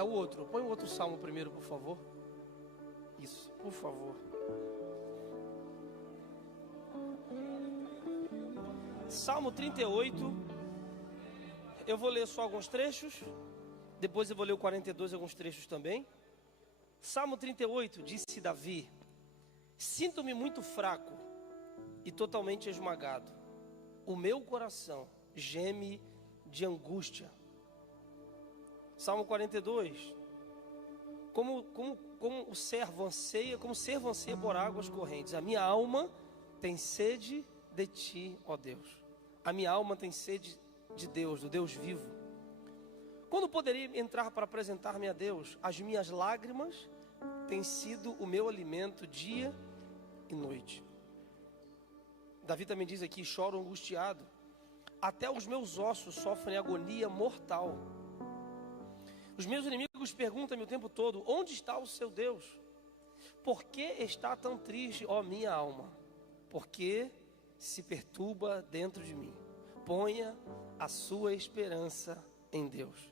É o outro. Põe o outro salmo primeiro, por favor. Isso, por favor. Salmo 38. Eu vou ler só alguns trechos. Depois eu vou ler o 42, alguns trechos também. Salmo 38, disse Davi: sinto-me muito fraco e totalmente esmagado. O meu coração geme de angústia. Salmo 42. Como o servo anseia, como o servo anseia por águas correntes. A minha alma tem sede de ti, ó Deus. A minha alma tem sede de Deus, do Deus vivo. Quando poderia entrar para apresentar-me a Deus? As minhas lágrimas têm sido o meu alimento dia e noite. Davi também diz aqui: choro angustiado. Até os meus ossos sofrem agonia mortal. Os meus inimigos perguntam-me o tempo todo: onde está o seu Deus? Por que está tão triste, ó minha alma? Por que se perturba dentro de mim? Ponha a sua esperança em Deus,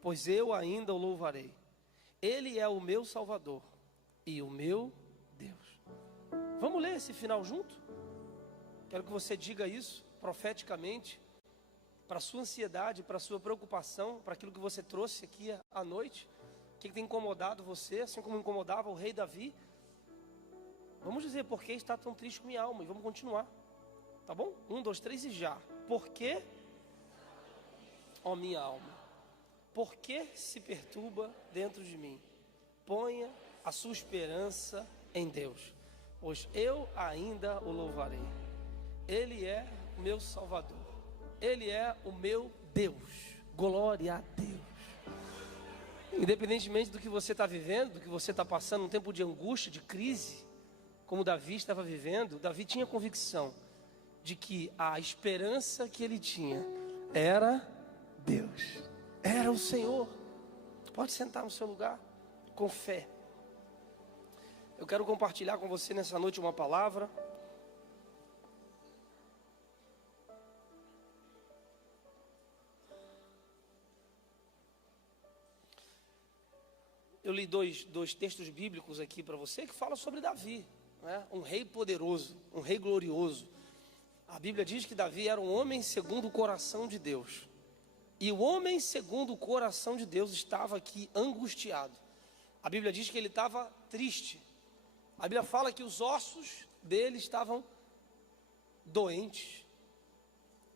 pois eu ainda o louvarei. Ele é o meu Salvador e o meu Deus. Vamos ler esse final junto? Quero que você diga isso profeticamente, para a sua ansiedade, para a sua preocupação, para aquilo que você trouxe aqui à noite, o que tem incomodado você, assim como incomodava o rei Davi. Vamos dizer: por que está tão triste com minha alma? E vamos continuar, tá bom? 1, 2, 3 e já. Por que, ó minha alma, por que se perturba dentro de mim? Ponha a sua esperança em Deus, pois eu ainda o louvarei. Ele é o meu Salvador, Ele é o meu Deus. Glória a Deus. Independentemente do que você está vivendo, do que você está passando, um tempo de angústia, de crise, como Davi estava vivendo, Davi tinha convicção de que a esperança que ele tinha era Deus, era o Senhor. Pode sentar no seu lugar, com fé. Eu quero compartilhar com você nessa noite uma palavra. Eu li dois textos bíblicos aqui para você que falam sobre Davi, né? Um rei poderoso, um rei glorioso. A Bíblia diz que Davi era um homem segundo o coração de Deus. E o homem segundo o coração de Deus estava aqui angustiado. A Bíblia diz que ele estava triste. A Bíblia fala que os ossos dele estavam doentes,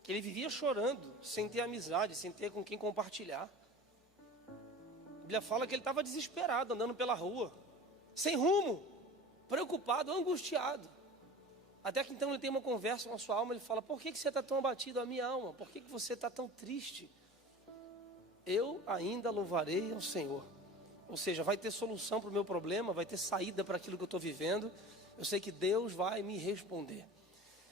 que ele vivia chorando, sem ter amizade, sem ter com quem compartilhar. A Bíblia fala que ele estava desesperado, andando pela rua, sem rumo, preocupado, angustiado. Até que então ele tem uma conversa com a sua alma. Ele fala: por que você está tão abatido, a minha alma? Por que você está tão triste? Eu ainda louvarei ao Senhor. Ou seja, vai ter solução para o meu problema, vai ter saída para aquilo que eu estou vivendo. Eu sei que Deus vai me responder.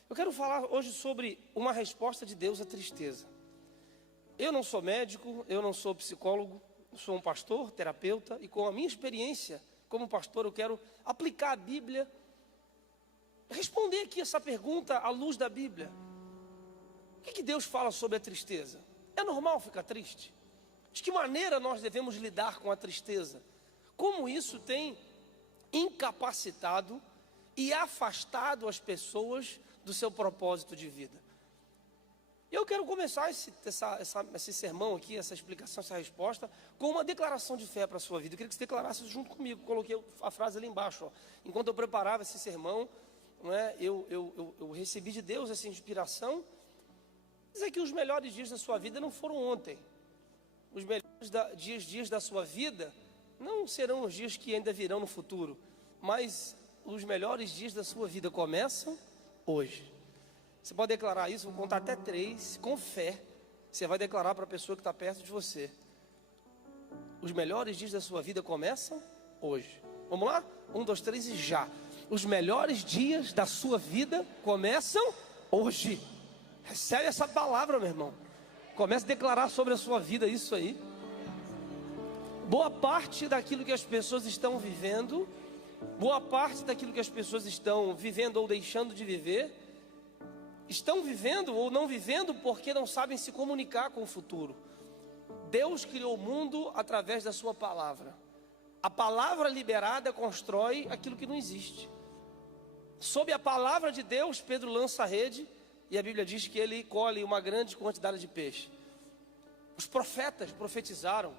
Eu quero falar hoje sobre uma resposta de Deus à tristeza. Eu não sou médico, eu não sou psicólogo, eu sou um pastor, terapeuta, e com a minha experiência como pastor eu quero aplicar a Bíblia, responder aqui essa pergunta à luz da Bíblia. O que Deus fala sobre a tristeza? É normal ficar triste? De que maneira nós devemos lidar com a tristeza? Como isso tem incapacitado e afastado as pessoas do seu propósito de vida? Eu quero começar esse sermão aqui, essa explicação, essa resposta, com uma declaração de fé para a sua vida. Eu queria que você declarasse isso junto comigo. Coloquei a frase ali embaixo, ó. Enquanto eu preparava esse sermão, não é, eu recebi de Deus essa inspiração. Dizer que os melhores dias da sua vida não foram ontem. Os melhores dias da sua vida não serão os dias que ainda virão no futuro, mas os melhores dias da sua vida começam hoje. Você pode declarar isso, vou contar até 3, com fé. Você vai declarar para a pessoa que está perto de você: os melhores dias da sua vida começam hoje. Vamos lá? 1, 2, 3 e já. Os melhores dias da sua vida começam hoje. Recebe essa palavra, meu irmão. Comece a declarar sobre a sua vida isso aí. Boa parte daquilo que as pessoas estão vivendo, boa parte daquilo que as pessoas estão vivendo ou deixando de viver, estão vivendo ou não vivendo porque não sabem se comunicar com o futuro. Deus criou o mundo através da sua palavra. A palavra liberada constrói aquilo que não existe. Sob a palavra de Deus, Pedro lança a rede e a Bíblia diz que ele colhe uma grande quantidade de peixe. Os profetas profetizaram.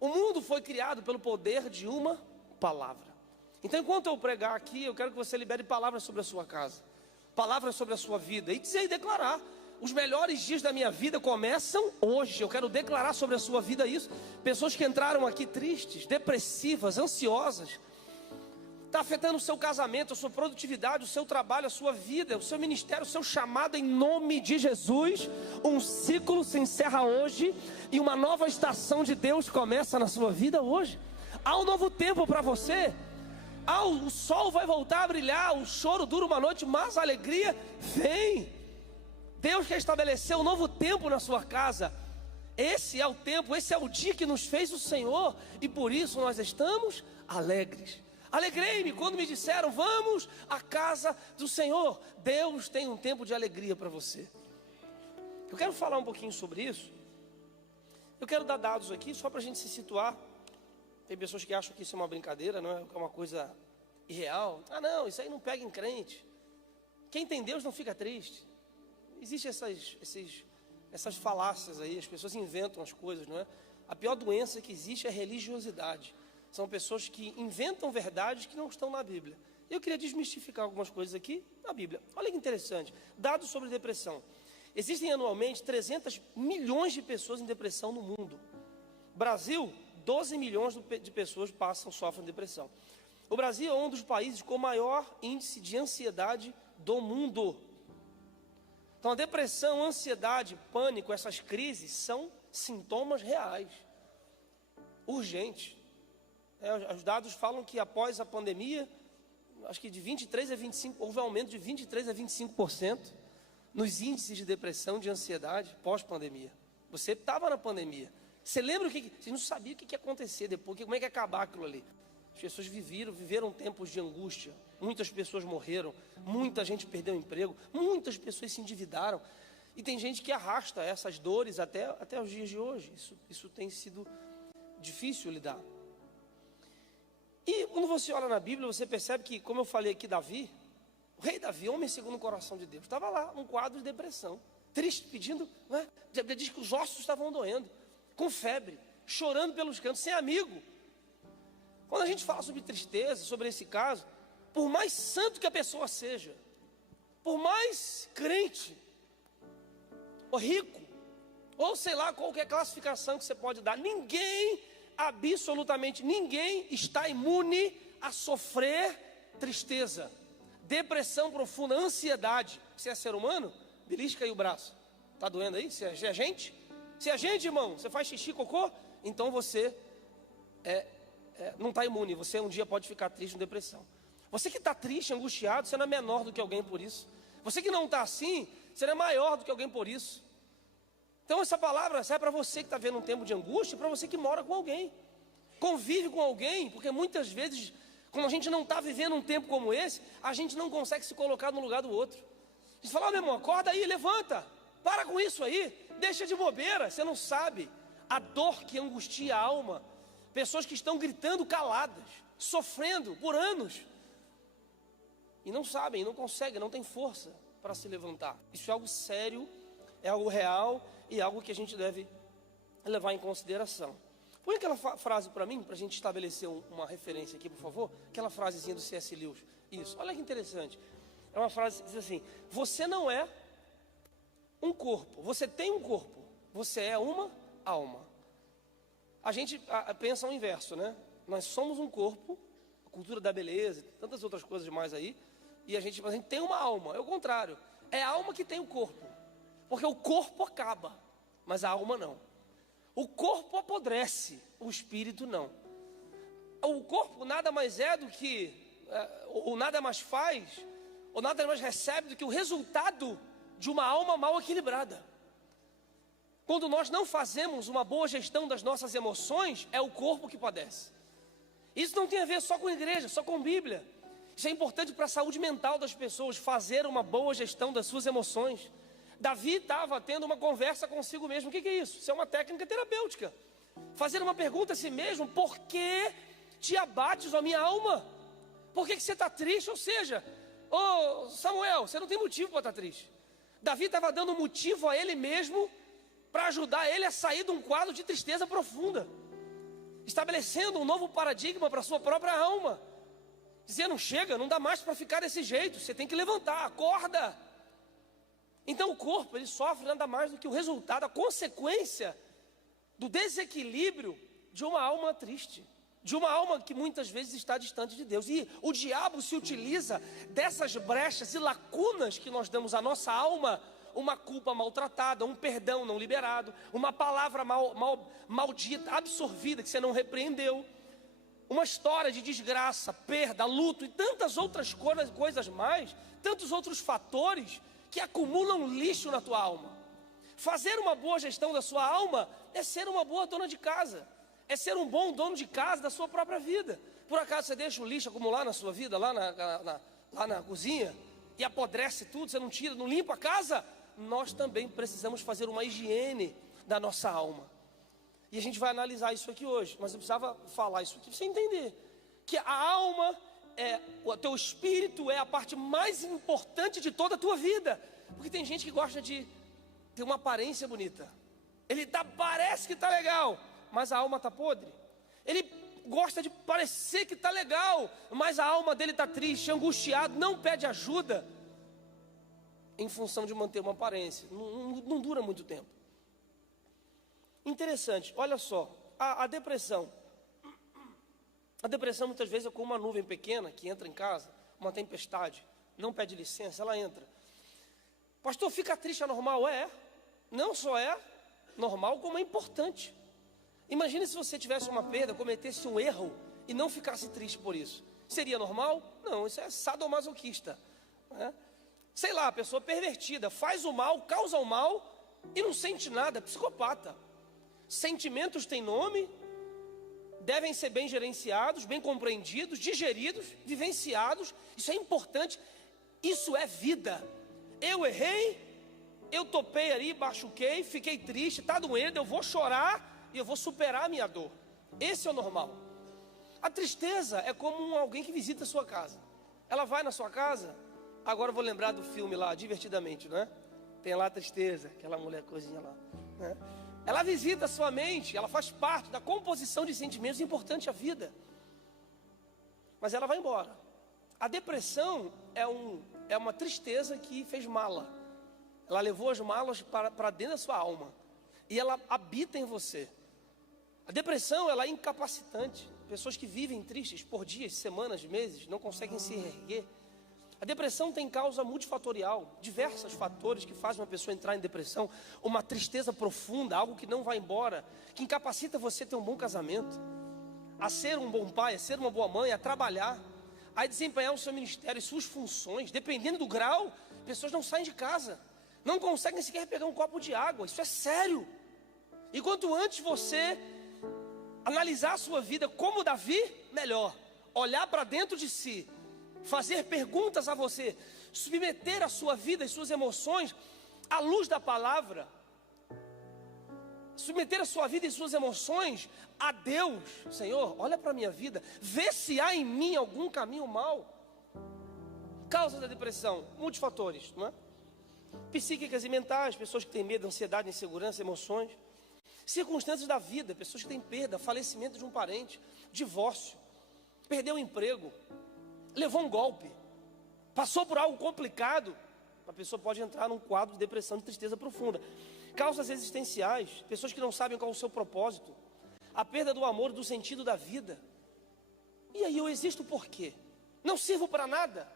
O mundo foi criado pelo poder de uma palavra. Então, enquanto eu pregar aqui, eu quero que você libere palavras sobre a sua casa, palavras sobre a sua vida, e dizer e declarar: os melhores dias da minha vida começam hoje. Eu quero declarar sobre a sua vida isso. Pessoas que entraram aqui tristes, depressivas, ansiosas, está afetando o seu casamento, a sua produtividade, o seu trabalho, a sua vida, o seu ministério, o seu chamado, em nome de Jesus. Um ciclo se encerra hoje e uma nova estação de Deus começa na sua vida hoje. Há um novo tempo para você. O sol vai voltar a brilhar, o choro dura uma noite, mas a alegria vem. Deus quer estabelecer um novo tempo na sua casa. Esse é o tempo, esse é o dia que nos fez o Senhor, e por isso nós estamos alegres. Alegrei-me quando me disseram: vamos à casa do Senhor. Deus tem um tempo de alegria para você. Eu quero falar um pouquinho sobre isso. Eu quero dar dados aqui só para a gente se situar. Tem pessoas que acham que isso é uma brincadeira, não é? É uma coisa irreal. Ah, não, isso aí não pega em crente. Quem tem Deus não fica triste. Existem essas falácias aí, as pessoas inventam as coisas, não é? A pior doença que existe é a religiosidade. São pessoas que inventam verdades que não estão na Bíblia. Eu queria desmistificar algumas coisas aqui na Bíblia. Olha que interessante, dados sobre depressão. Existem anualmente 300 milhões de pessoas em depressão no mundo. Brasil, 12 milhões de pessoas sofrem de depressão. O Brasil é um dos países com o maior índice de ansiedade do mundo. Então a depressão, ansiedade, pânico, essas crises são sintomas reais, urgentes. Os dados falam que após a pandemia, acho que de 23 a 25%, houve um aumento de 23 a 25% nos índices de depressão, de ansiedade, pós-pandemia. Você estava na pandemia. Você lembra você não sabia o que ia acontecer depois, como é que ia acabar aquilo ali. As pessoas viveram tempos de angústia. Muitas pessoas morreram, muita gente perdeu o emprego, muitas pessoas se endividaram. E tem gente que arrasta essas dores até os dias de hoje. Isso tem sido difícil lidar. E quando você olha na Bíblia, você percebe que, como eu falei aqui, Davi, o rei Davi, homem segundo o coração de Deus, estava lá, um quadro de depressão, triste, pedindo, não é? Diz que os ossos estavam doendo, com febre, chorando pelos cantos, sem amigo. Quando a gente fala sobre tristeza, sobre esse caso, por mais santo que a pessoa seja, por mais crente, ou rico, ou sei lá, qualquer classificação que você pode dar, absolutamente ninguém está imune a sofrer tristeza, depressão profunda, ansiedade. Se é ser humano, belisca aí o braço. Está doendo aí? Se é gente? Se é gente, irmão, você faz xixi, cocô, então você não está imune. Você um dia pode ficar triste, com depressão. Você que está triste, angustiado, você não é menor do que alguém por isso. Você que não está assim, você não é maior do que alguém por isso. Então essa palavra serve para você que está vendo um tempo de angústia, para você que mora com alguém, convive com alguém, porque muitas vezes, quando a gente não está vivendo um tempo como esse, a gente não consegue se colocar no lugar do outro. A gente fala: meu irmão, acorda aí, levanta, para com isso aí, deixa de bobeira. Você não sabe a dor que angustia a alma. Pessoas que estão gritando caladas, sofrendo por anos, e não sabem, não conseguem, não têm força para se levantar. Isso é algo sério, é algo real e é algo que a gente deve levar em consideração. Põe aquela frase para mim, para a gente estabelecer uma referência aqui, por favor. Aquela frasezinha do C.S. Lewis. Isso, olha que interessante. É uma frase que diz assim: você não é um corpo, você tem um corpo, você é uma alma. A gente pensa o inverso, né? Nós somos um corpo, a cultura da beleza, tantas outras coisas mais aí, e a gente tem uma alma. É o contrário, é a alma que tem o corpo, porque o corpo acaba, mas a alma não. O corpo apodrece, o espírito não. O corpo nada mais é do que, ou nada mais faz, ou nada mais recebe do que o resultado de uma alma mal equilibrada. Quando nós não fazemos uma boa gestão das nossas emoções, é o corpo que padece. Isso não tem a ver só com igreja, só com Bíblia. Isso é importante para a saúde mental das pessoas, fazer uma boa gestão das suas emoções. Davi estava tendo uma conversa consigo mesmo. O que é isso? Isso é uma técnica terapêutica. Fazer uma pergunta a si mesmo: por que te abates, ó minha alma? Por que você está triste? Ou seja, ô Samuel, você não tem motivo para estar triste. Davi estava dando motivo a ele mesmo para ajudar ele a sair de um quadro de tristeza profunda, estabelecendo um novo paradigma para a sua própria alma, dizendo: chega, não dá mais para ficar desse jeito, você tem que levantar, acorda. Então o corpo, ele sofre nada mais do que o resultado, a consequência do desequilíbrio de uma alma triste, de uma alma que muitas vezes está distante de Deus. E o diabo se utiliza dessas brechas e lacunas que nós damos à nossa alma: uma culpa maltratada, um perdão não liberado, uma palavra maldita, absorvida, que você não repreendeu, uma história de desgraça, perda, luto e tantas outras coisas mais, tantos outros fatores que acumulam lixo na tua alma. Fazer uma boa gestão da sua alma é ser uma boa dona de casa, é ser um bom dono de casa da sua própria vida. Por acaso você deixa o lixo acumular na sua vida, lá na cozinha, e apodrece tudo, você não tira, não limpa a casa? Nós também precisamos fazer uma higiene da nossa alma. E a gente vai analisar isso aqui hoje, mas eu precisava falar isso aqui para você entender que a alma, o teu espírito é a parte mais importante de toda a tua vida. Porque tem gente que gosta de ter uma aparência bonita. Ele parece que está legal, mas a alma está podre. Ele gosta de parecer que está legal, mas a alma dele está triste, angustiado, não pede ajuda, em função de manter uma aparência. Não dura muito tempo. Interessante, olha só, a depressão. A depressão muitas vezes é como uma nuvem pequena que entra em casa, uma tempestade, não pede licença, ela entra. Pastor, fica triste, é normal? Não só é normal, como é importante. Imagine se você tivesse uma perda, cometesse um erro e não ficasse triste por isso. Seria normal? Não, isso é sadomasoquista, né? Sei lá, a pessoa pervertida, faz o mal, causa o mal e não sente nada, é psicopata. Sentimentos têm nome, devem ser bem gerenciados, bem compreendidos, digeridos, vivenciados. Isso é importante, isso é vida. Eu errei, eu topei ali, machuquei, fiquei triste, está doendo, eu vou chorar e eu vou superar a minha dor. Esse é o normal. A tristeza é como alguém que visita a sua casa. Ela vai na sua casa, agora eu vou lembrar do filme lá, Divertidamente, não é? Tem lá a tristeza, aquela mulher coisinha lá, né? Ela visita a sua mente, ela faz parte da composição de sentimentos importante à vida. Mas ela vai embora. A depressão é uma tristeza que fez mala. Ela levou as malas para dentro da sua alma. E ela habita em você. A depressão, ela é incapacitante. Pessoas que vivem tristes por dias, semanas, meses, não conseguem se erguer. A depressão tem causa multifatorial, diversos fatores que fazem uma pessoa entrar em depressão. Uma tristeza profunda, algo que não vai embora, que incapacita você a ter um bom casamento, a ser um bom pai, a ser uma boa mãe, a trabalhar, a desempenhar o seu ministério e suas funções. Dependendo do grau, pessoas não saem de casa, não conseguem sequer pegar um copo de água. Isso é sério. E quanto antes você analisar a sua vida como Davi, melhor. Olhar para dentro de si, fazer perguntas a você, submeter a sua vida e suas emoções à luz da palavra, submeter a sua vida e suas emoções a Deus. Senhor, olha para a minha vida, vê se há em mim algum caminho mau. Causas da depressão, multifatores, não é? Psíquicas e mentais, pessoas que têm medo, ansiedade, insegurança, emoções. Circunstâncias da vida, pessoas que têm perda, falecimento de um parente, divórcio, perdeu o emprego, levou um golpe, passou por algo complicado. A pessoa pode entrar num quadro de depressão, de tristeza profunda. Causas existenciais, pessoas que não sabem qual é o seu propósito, a perda do amor, do sentido da vida. E aí eu existo por quê? Não sirvo para nada.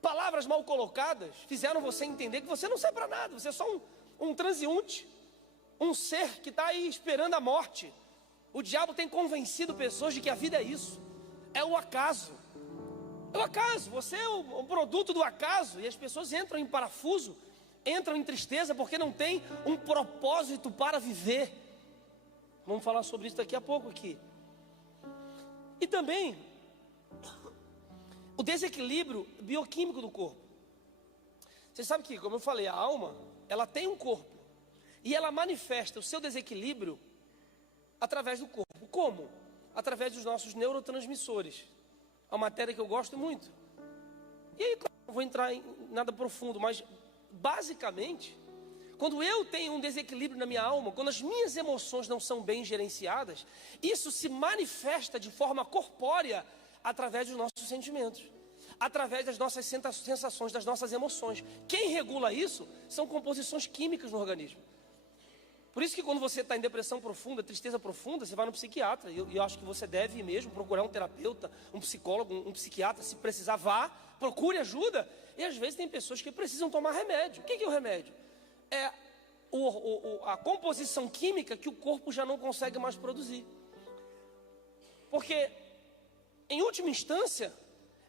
Palavras mal colocadas fizeram você entender que você não serve para nada. Você é só um transeunte, um ser que está aí esperando a morte. O diabo tem convencido pessoas de que a vida é isso, é o acaso. É o acaso, você é o produto do acaso. E as pessoas entram em parafuso, entram em tristeza porque não tem um propósito para viver. Vamos falar sobre isso daqui a pouco aqui. E também o desequilíbrio bioquímico do corpo. Você sabe que, como eu falei, a alma ela tem um corpo. E ela manifesta o seu desequilíbrio através do corpo. Como? Através dos nossos neurotransmissores. É uma matéria que eu gosto muito. E aí, claro, não vou entrar em nada profundo, mas basicamente, quando eu tenho um desequilíbrio na minha alma, quando as minhas emoções não são bem gerenciadas, isso se manifesta de forma corpórea através dos nossos sentimentos, através das nossas sensações, das nossas emoções. Quem regula isso são composições químicas no organismo. Por isso que quando você está em depressão profunda, tristeza profunda, você vai no psiquiatra. E eu acho que você deve ir mesmo procurar um terapeuta, um psicólogo, um psiquiatra. Se precisar, vá, procure ajuda. E às vezes tem pessoas que precisam tomar remédio. O que é o remédio? É a composição química que o corpo já não consegue mais produzir. Porque, em última instância,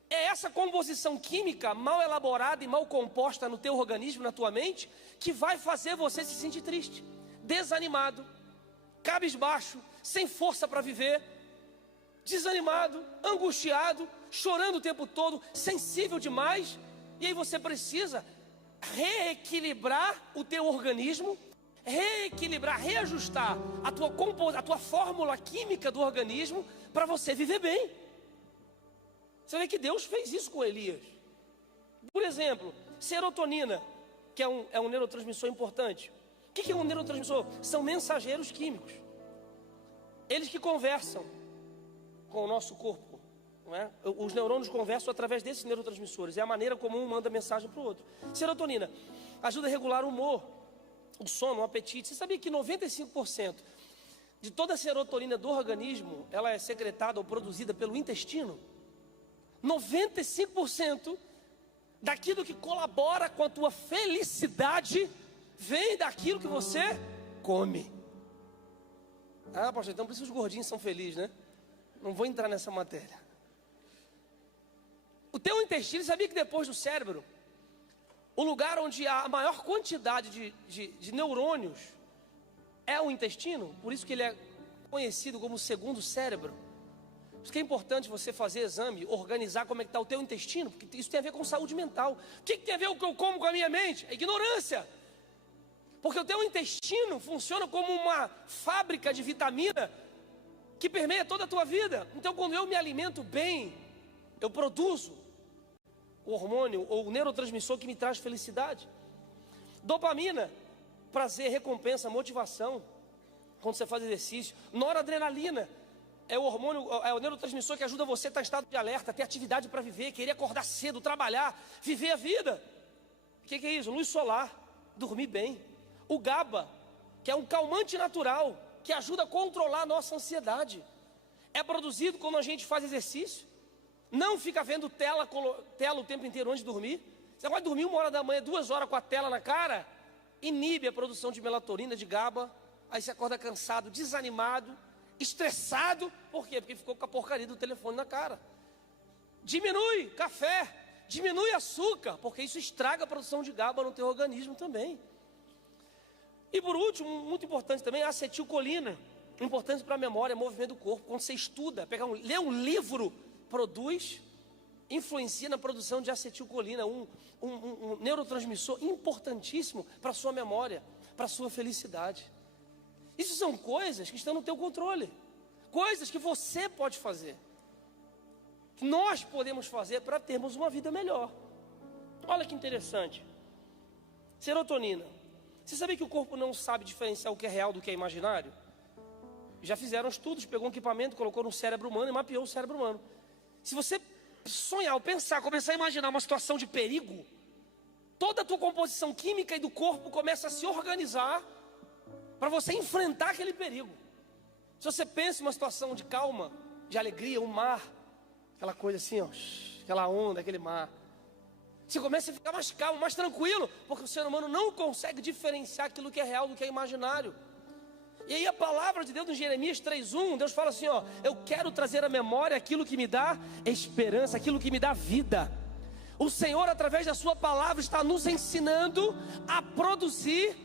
é essa composição química mal elaborada e mal composta no teu organismo, na tua mente, que vai fazer você se sentir triste, desanimado, cabisbaixo, sem força para viver, desanimado, angustiado, chorando o tempo todo, sensível demais. E aí você precisa reequilibrar o teu organismo, reequilibrar, reajustar a tua fórmula química do organismo para você viver bem. Você vê que Deus fez isso com Elias. Por exemplo, serotonina, que é um neurotransmissor importante. O que é um neurotransmissor? São mensageiros químicos. Eles que conversam com o nosso corpo, não é? Os neurônios conversam através desses neurotransmissores. É a maneira como um manda mensagem para o outro. Serotonina ajuda a regular o humor, o sono, o apetite. Você sabia que 95% de toda a serotonina do organismo, ela é secretada ou produzida pelo intestino? 95% daquilo que colabora com a tua felicidade vem daquilo que você come. Ah, pastor, então por isso os gordinhos são felizes, né? Não vou entrar nessa matéria. O teu intestino, sabia que depois do cérebro, o lugar onde há a maior quantidade de neurônios é o intestino? Por isso que ele é conhecido como o segundo cérebro. Por isso que é importante você fazer exame, organizar como é que está o teu intestino, porque isso tem a ver com saúde mental. O que tem a ver com o que eu como com a minha mente? É ignorância. Porque o teu intestino funciona como uma fábrica de vitamina que permeia toda a tua vida. Então, quando eu me alimento bem, eu produzo o hormônio ou o neurotransmissor que me traz felicidade. Dopamina, prazer, recompensa, motivação, quando você faz exercício. Noradrenalina é o hormônio, é o neurotransmissor que ajuda você a estar em estado de alerta, ter atividade para viver, querer acordar cedo, trabalhar, viver a vida. O que é isso? Luz solar, dormir bem. O GABA, que é um calmante natural, que ajuda a controlar a nossa ansiedade. É produzido quando a gente faz exercício. Não fica vendo tela o tempo inteiro antes de dormir. Você vai dormir 1h da manhã, 2 horas com a tela na cara, inibe a produção de melatonina, de GABA. Aí você acorda cansado, desanimado, estressado. Por quê? Porque ficou com a porcaria do telefone na cara. Diminui café, diminui açúcar, porque isso estraga a produção de GABA no teu organismo também. E por último, muito importante também, a acetilcolina. Importante para a memória, movimento do corpo. Quando você estuda, lê um livro, produz, influencia na produção de acetilcolina, um neurotransmissor importantíssimo para a sua memória, para a sua felicidade. Isso são coisas que estão no teu controle. Coisas que você pode fazer. Que nós podemos fazer para termos uma vida melhor. Olha que interessante. Serotonina. Você sabia que o corpo não sabe diferenciar o que é real do que é imaginário? Já fizeram estudos, pegou um equipamento, colocou no cérebro humano e mapeou o cérebro humano. Se você sonhar ou pensar, começar a imaginar uma situação de perigo, toda a tua composição química e do corpo começa a se organizar para você enfrentar aquele perigo. Se você pensa em uma situação de calma, de alegria, um mar, aquela coisa assim, ó, aquela onda, aquele mar, você começa a ficar mais calmo, mais tranquilo, porque o ser humano não consegue diferenciar aquilo que é real do que é imaginário. E aí a palavra de Deus em Jeremias 3:1, Deus fala assim, ó, eu quero trazer à memória aquilo que me dá esperança, aquilo que me dá vida. O Senhor, através da sua palavra, está nos ensinando a produzir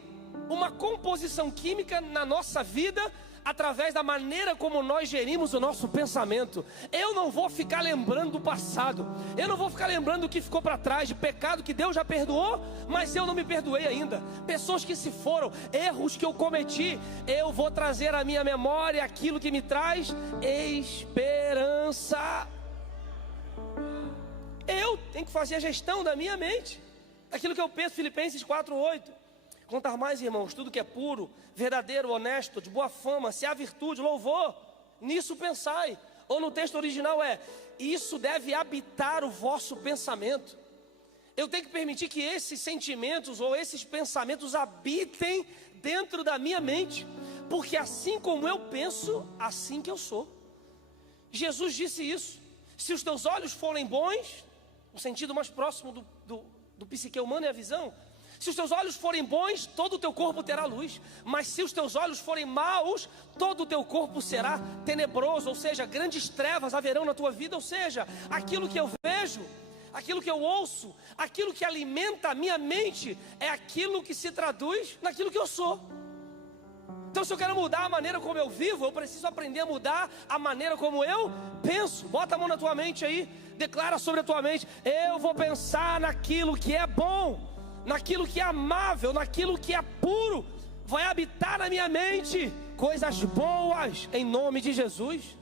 uma composição química na nossa vida, através da maneira como nós gerimos o nosso pensamento. Eu não vou ficar lembrando do passado, eu não vou ficar lembrando do que ficou para trás, de pecado que Deus já perdoou, mas eu não me perdoei ainda, pessoas que se foram, erros que eu cometi. Eu vou trazer à minha memória aquilo que me traz esperança. Eu tenho que fazer a gestão da minha mente, daquilo que eu penso. Filipenses 4:8. Contar mais, irmãos, tudo que é puro, verdadeiro, honesto, de boa fama, se há virtude, louvor, nisso pensai. Ou no texto original isso deve habitar o vosso pensamento. Eu tenho que permitir que esses sentimentos ou esses pensamentos habitem dentro da minha mente, porque assim como eu penso, assim que eu sou. Jesus disse isso: se os teus olhos forem bons, no sentido mais próximo do psique humano é a visão, se os teus olhos forem bons, todo o teu corpo terá luz. Mas se os teus olhos forem maus, todo o teu corpo será tenebroso. Ou seja, grandes trevas haverão na tua vida. Ou seja, aquilo que eu vejo, aquilo que eu ouço, aquilo que alimenta a minha mente, é aquilo que se traduz naquilo que eu sou. Então, se eu quero mudar a maneira como eu vivo, eu preciso aprender a mudar a maneira como eu penso. Bota a mão na tua mente aí, declara sobre a tua mente: eu vou pensar naquilo que é bom, naquilo que é amável, naquilo que é puro. Vai habitar na minha mente coisas boas, em nome de Jesus.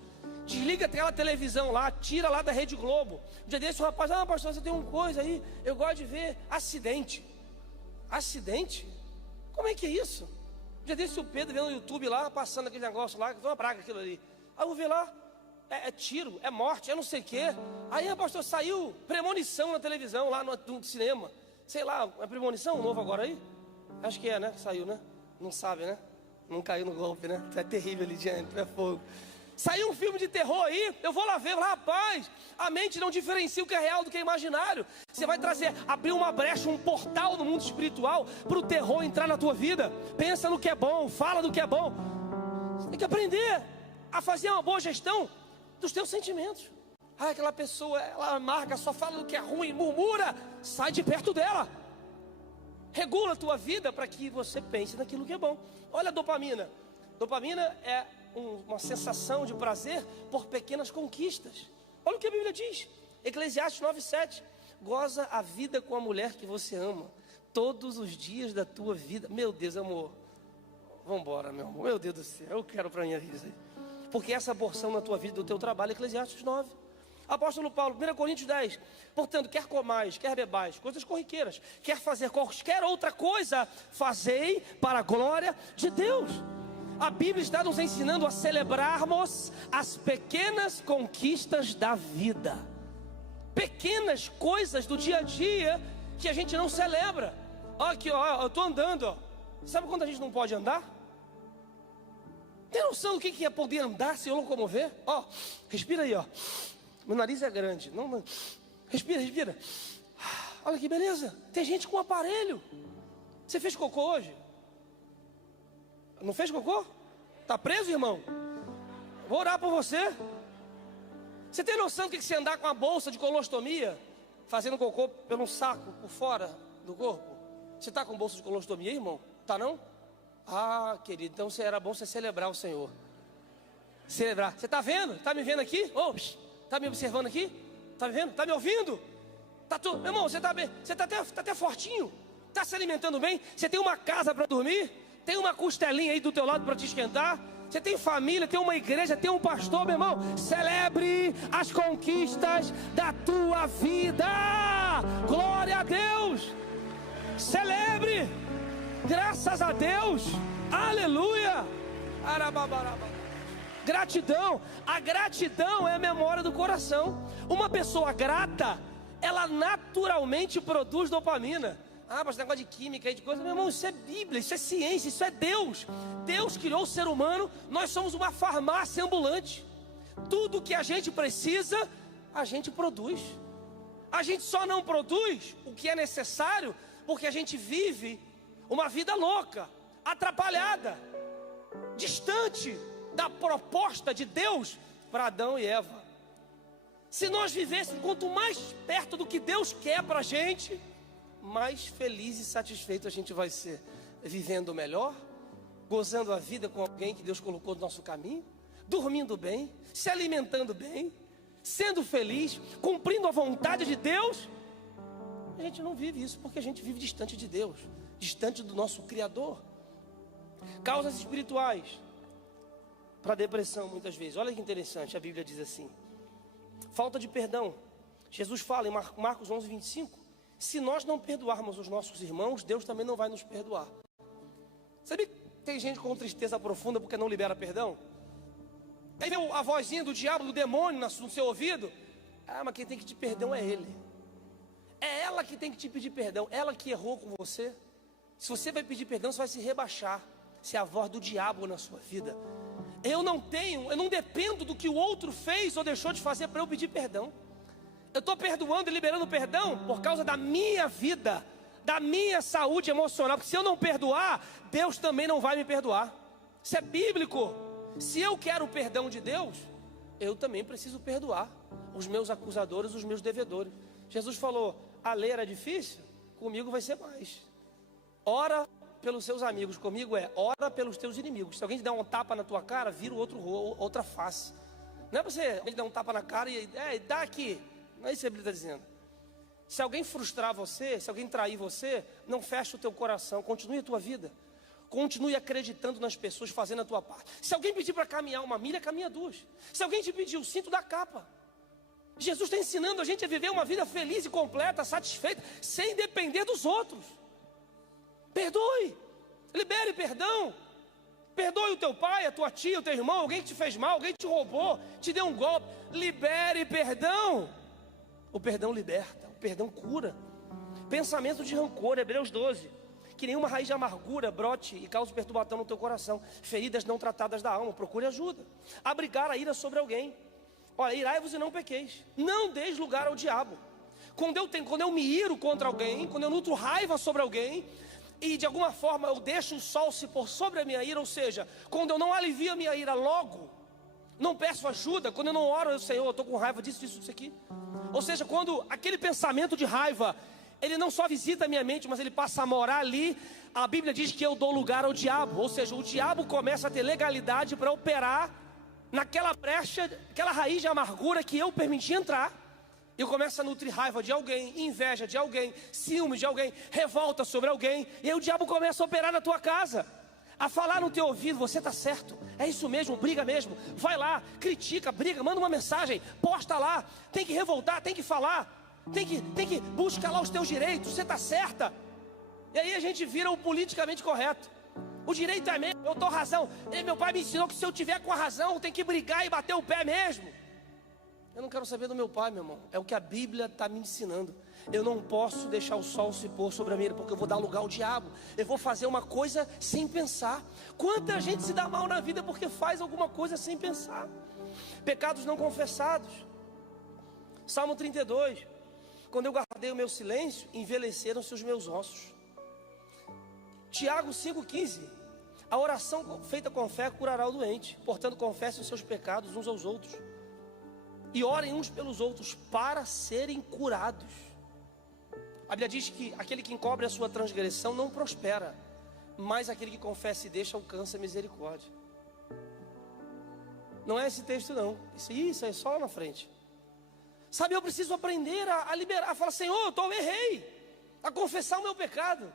Desliga aquela televisão lá, tira lá da Rede Globo. Um dia desse, um rapaz: pastor, você tem uma coisa aí, eu gosto de ver acidente. Acidente? Como é que é isso? Um dia desse, o Pedro vendo no YouTube lá, passando aquele negócio lá, que foi uma praga aquilo ali. Aí eu vou ver lá, é tiro, é morte, é não sei o quê. Aí, pastor, saiu premonição na televisão, lá no cinema. Sei lá, é premonição novo agora aí? Acho que é, né? Saiu, né? Não sabe, né? Não caiu no golpe, né? Tu é terrível ali diante, tu é fogo. Saiu um filme de terror aí, eu vou lá ver, rapaz, a mente não diferencia o que é real do que é imaginário. Você vai abrir uma brecha, um portal no mundo espiritual, para o terror entrar na tua vida. Pensa no que é bom, fala do que é bom. Você tem que aprender a fazer uma boa gestão dos teus sentimentos. Aquela pessoa, ela amarga, só fala do que é ruim, murmura, sai de perto dela. Regula a tua vida para que você pense naquilo que é bom. Olha a dopamina. Dopamina é uma sensação de prazer por pequenas conquistas. Olha o que a Bíblia diz, Eclesiastes 9:7. Goza a vida com a mulher que você ama todos os dias da tua vida. Meu Deus, amor, vamos embora, meu amor. Meu Deus do céu, eu quero para minha vida, porque essa porção na tua vida, do teu trabalho, Eclesiastes 9. Apóstolo Paulo, 1 Coríntios 10. Portanto, quer comais, quer bebais, coisas corriqueiras, quer fazer qualquer outra coisa, fazei para a glória de Deus. A Bíblia está nos ensinando a celebrarmos as pequenas conquistas da vida. Pequenas coisas do dia a dia que a gente não celebra. Olha aqui, ó, eu estou andando, ó. Sabe quando a gente não pode andar? Tem noção do que é poder andar, se locomover? Ó, respira aí, ó. Meu nariz é grande. Não, respira, respira. Olha que beleza. Tem gente com aparelho. Você fez cocô hoje? Não fez cocô? Tá preso, irmão? Vou orar por você. Você tem noção do que você andar com a bolsa de colostomia, fazendo cocô pelo saco por fora do corpo? Você está com bolsa de colostomia, irmão? Tá não? Ah, querido, então era bom você celebrar o Senhor. Celebrar. Você está vendo? Está me vendo aqui? Está me observando aqui? Está me vendo? Está me ouvindo? Tá tudo. Meu irmão, você está até fortinho. Está se alimentando bem? Você tem uma casa para dormir? Tem uma costelinha aí do teu lado para te esquentar? Você tem família, tem uma igreja, tem um pastor, meu irmão. Celebre as conquistas da tua vida. Glória a Deus. Celebre. Graças a Deus. Aleluia. Gratidão. A gratidão é a memória do coração. Uma pessoa grata, ela naturalmente produz dopamina. Mas esse negócio de química e de coisa, meu irmão, isso é Bíblia, isso é ciência, isso é Deus. Deus criou o ser humano, nós somos uma farmácia ambulante. Tudo que a gente precisa, a gente produz. A gente só não produz o que é necessário porque a gente vive uma vida louca, atrapalhada, distante da proposta de Deus para Adão e Eva. Se nós vivêssemos, quanto mais perto do que Deus quer para a gente, mais feliz e satisfeito a gente vai ser, vivendo melhor, gozando a vida com alguém que Deus colocou no nosso caminho, dormindo bem, se alimentando bem, sendo feliz, cumprindo a vontade de Deus. A gente não vive isso porque a gente vive distante de Deus, distante do nosso Criador. Causas espirituais para depressão muitas vezes. Olha que interessante, a Bíblia diz assim: falta de perdão. Jesus fala em Marcos 11, 25, se nós não perdoarmos os nossos irmãos, Deus também não vai nos perdoar. Sabe que tem gente com tristeza profunda porque não libera perdão? Aí vem a vozinha do diabo, do demônio no seu ouvido: ah, mas quem tem que te perdão é ele. É ela que tem que te pedir perdão, ela que errou com você. Se você vai pedir perdão, você vai se rebaixar. Se é a voz do diabo na sua vida. Eu não dependo do que o outro fez ou deixou de fazer para eu pedir perdão. Eu estou perdoando e liberando perdão por causa da minha vida, da minha saúde emocional. Porque se eu não perdoar, Deus também não vai me perdoar. Isso é bíblico. Se eu quero o perdão de Deus, eu também preciso perdoar os meus acusadores, os meus devedores. Jesus falou: a lei era difícil, comigo vai ser mais. Ora pelos seus amigos, comigo ora pelos teus inimigos. Se alguém te der um tapa na tua cara, vira outra face. Não é para você dar um tapa na cara e dá aqui. Não é isso que a Bíblia está dizendo. Se alguém frustrar você, se alguém trair você, não feche o teu coração, continue a tua vida. Continue acreditando nas pessoas, fazendo a tua parte. Se alguém pedir para caminhar 1 milha, caminha 2. Se alguém te pedir o cinto da capa. Jesus está ensinando a gente a viver uma vida feliz e completa, satisfeita, sem depender dos outros. Perdoe, libere perdão. Perdoe o teu pai, a tua tia, o teu irmão, alguém que te fez mal, alguém que te roubou, te deu um golpe. Libere perdão. O perdão liberta, o perdão cura. Pensamento de rancor, Hebreus 12. Que nenhuma raiz de amargura brote e cause perturbação no teu coração. Feridas não tratadas da alma, procure ajuda. Abrigar a ira sobre alguém. Olha, irai-vos e não pequeis. Não deis lugar ao diabo. Quando eu me iro contra alguém, quando eu nutro raiva sobre alguém, e de alguma forma eu deixo o sol se pôr sobre a minha ira, ou seja, quando eu não alivio a minha ira logo, não peço ajuda, quando eu não oro, Senhor, eu estou com raiva disso aqui. Ou seja, quando aquele pensamento de raiva, ele não só visita a minha mente, mas ele passa a morar ali, a Bíblia diz que eu dou lugar ao diabo. Ou seja, o diabo começa a ter legalidade para operar naquela brecha, aquela raiz de amargura que eu permiti entrar. Eu começo a nutrir raiva de alguém, inveja de alguém, ciúme de alguém, revolta sobre alguém. E aí o diabo começa a operar na tua casa, a falar no teu ouvido: você está certo, é isso mesmo, briga mesmo. Vai lá, critica, briga, manda uma mensagem, posta lá. Tem que revoltar, tem que falar, tem que buscar lá os teus direitos, você está certa. E aí a gente vira o politicamente correto. O direito é meu, eu estou razão. E meu pai me ensinou que se eu tiver com a razão, tem que brigar e bater o pé mesmo. Eu não quero saber do meu pai, meu irmão. É o que a Bíblia está me ensinando. Eu não posso deixar o sol se pôr sobre a minha, porque eu vou dar lugar ao diabo. Eu vou fazer uma coisa sem pensar. Quanta gente se dá mal na vida porque faz alguma coisa sem pensar. Pecados não confessados. Salmo 32. Quando eu guardei o meu silêncio, envelheceram-se os meus ossos. Tiago 5,15. A oração feita com fé curará o doente. Portanto, confessem os seus pecados uns aos outros e orem uns pelos outros para serem curados. A Bíblia diz que aquele que encobre a sua transgressão não prospera, mas aquele que confessa e deixa alcança misericórdia. Não é esse texto não, isso é só lá na frente. Sabe, eu preciso aprender a liberar, a falar: Senhor, eu errei, a confessar o meu pecado,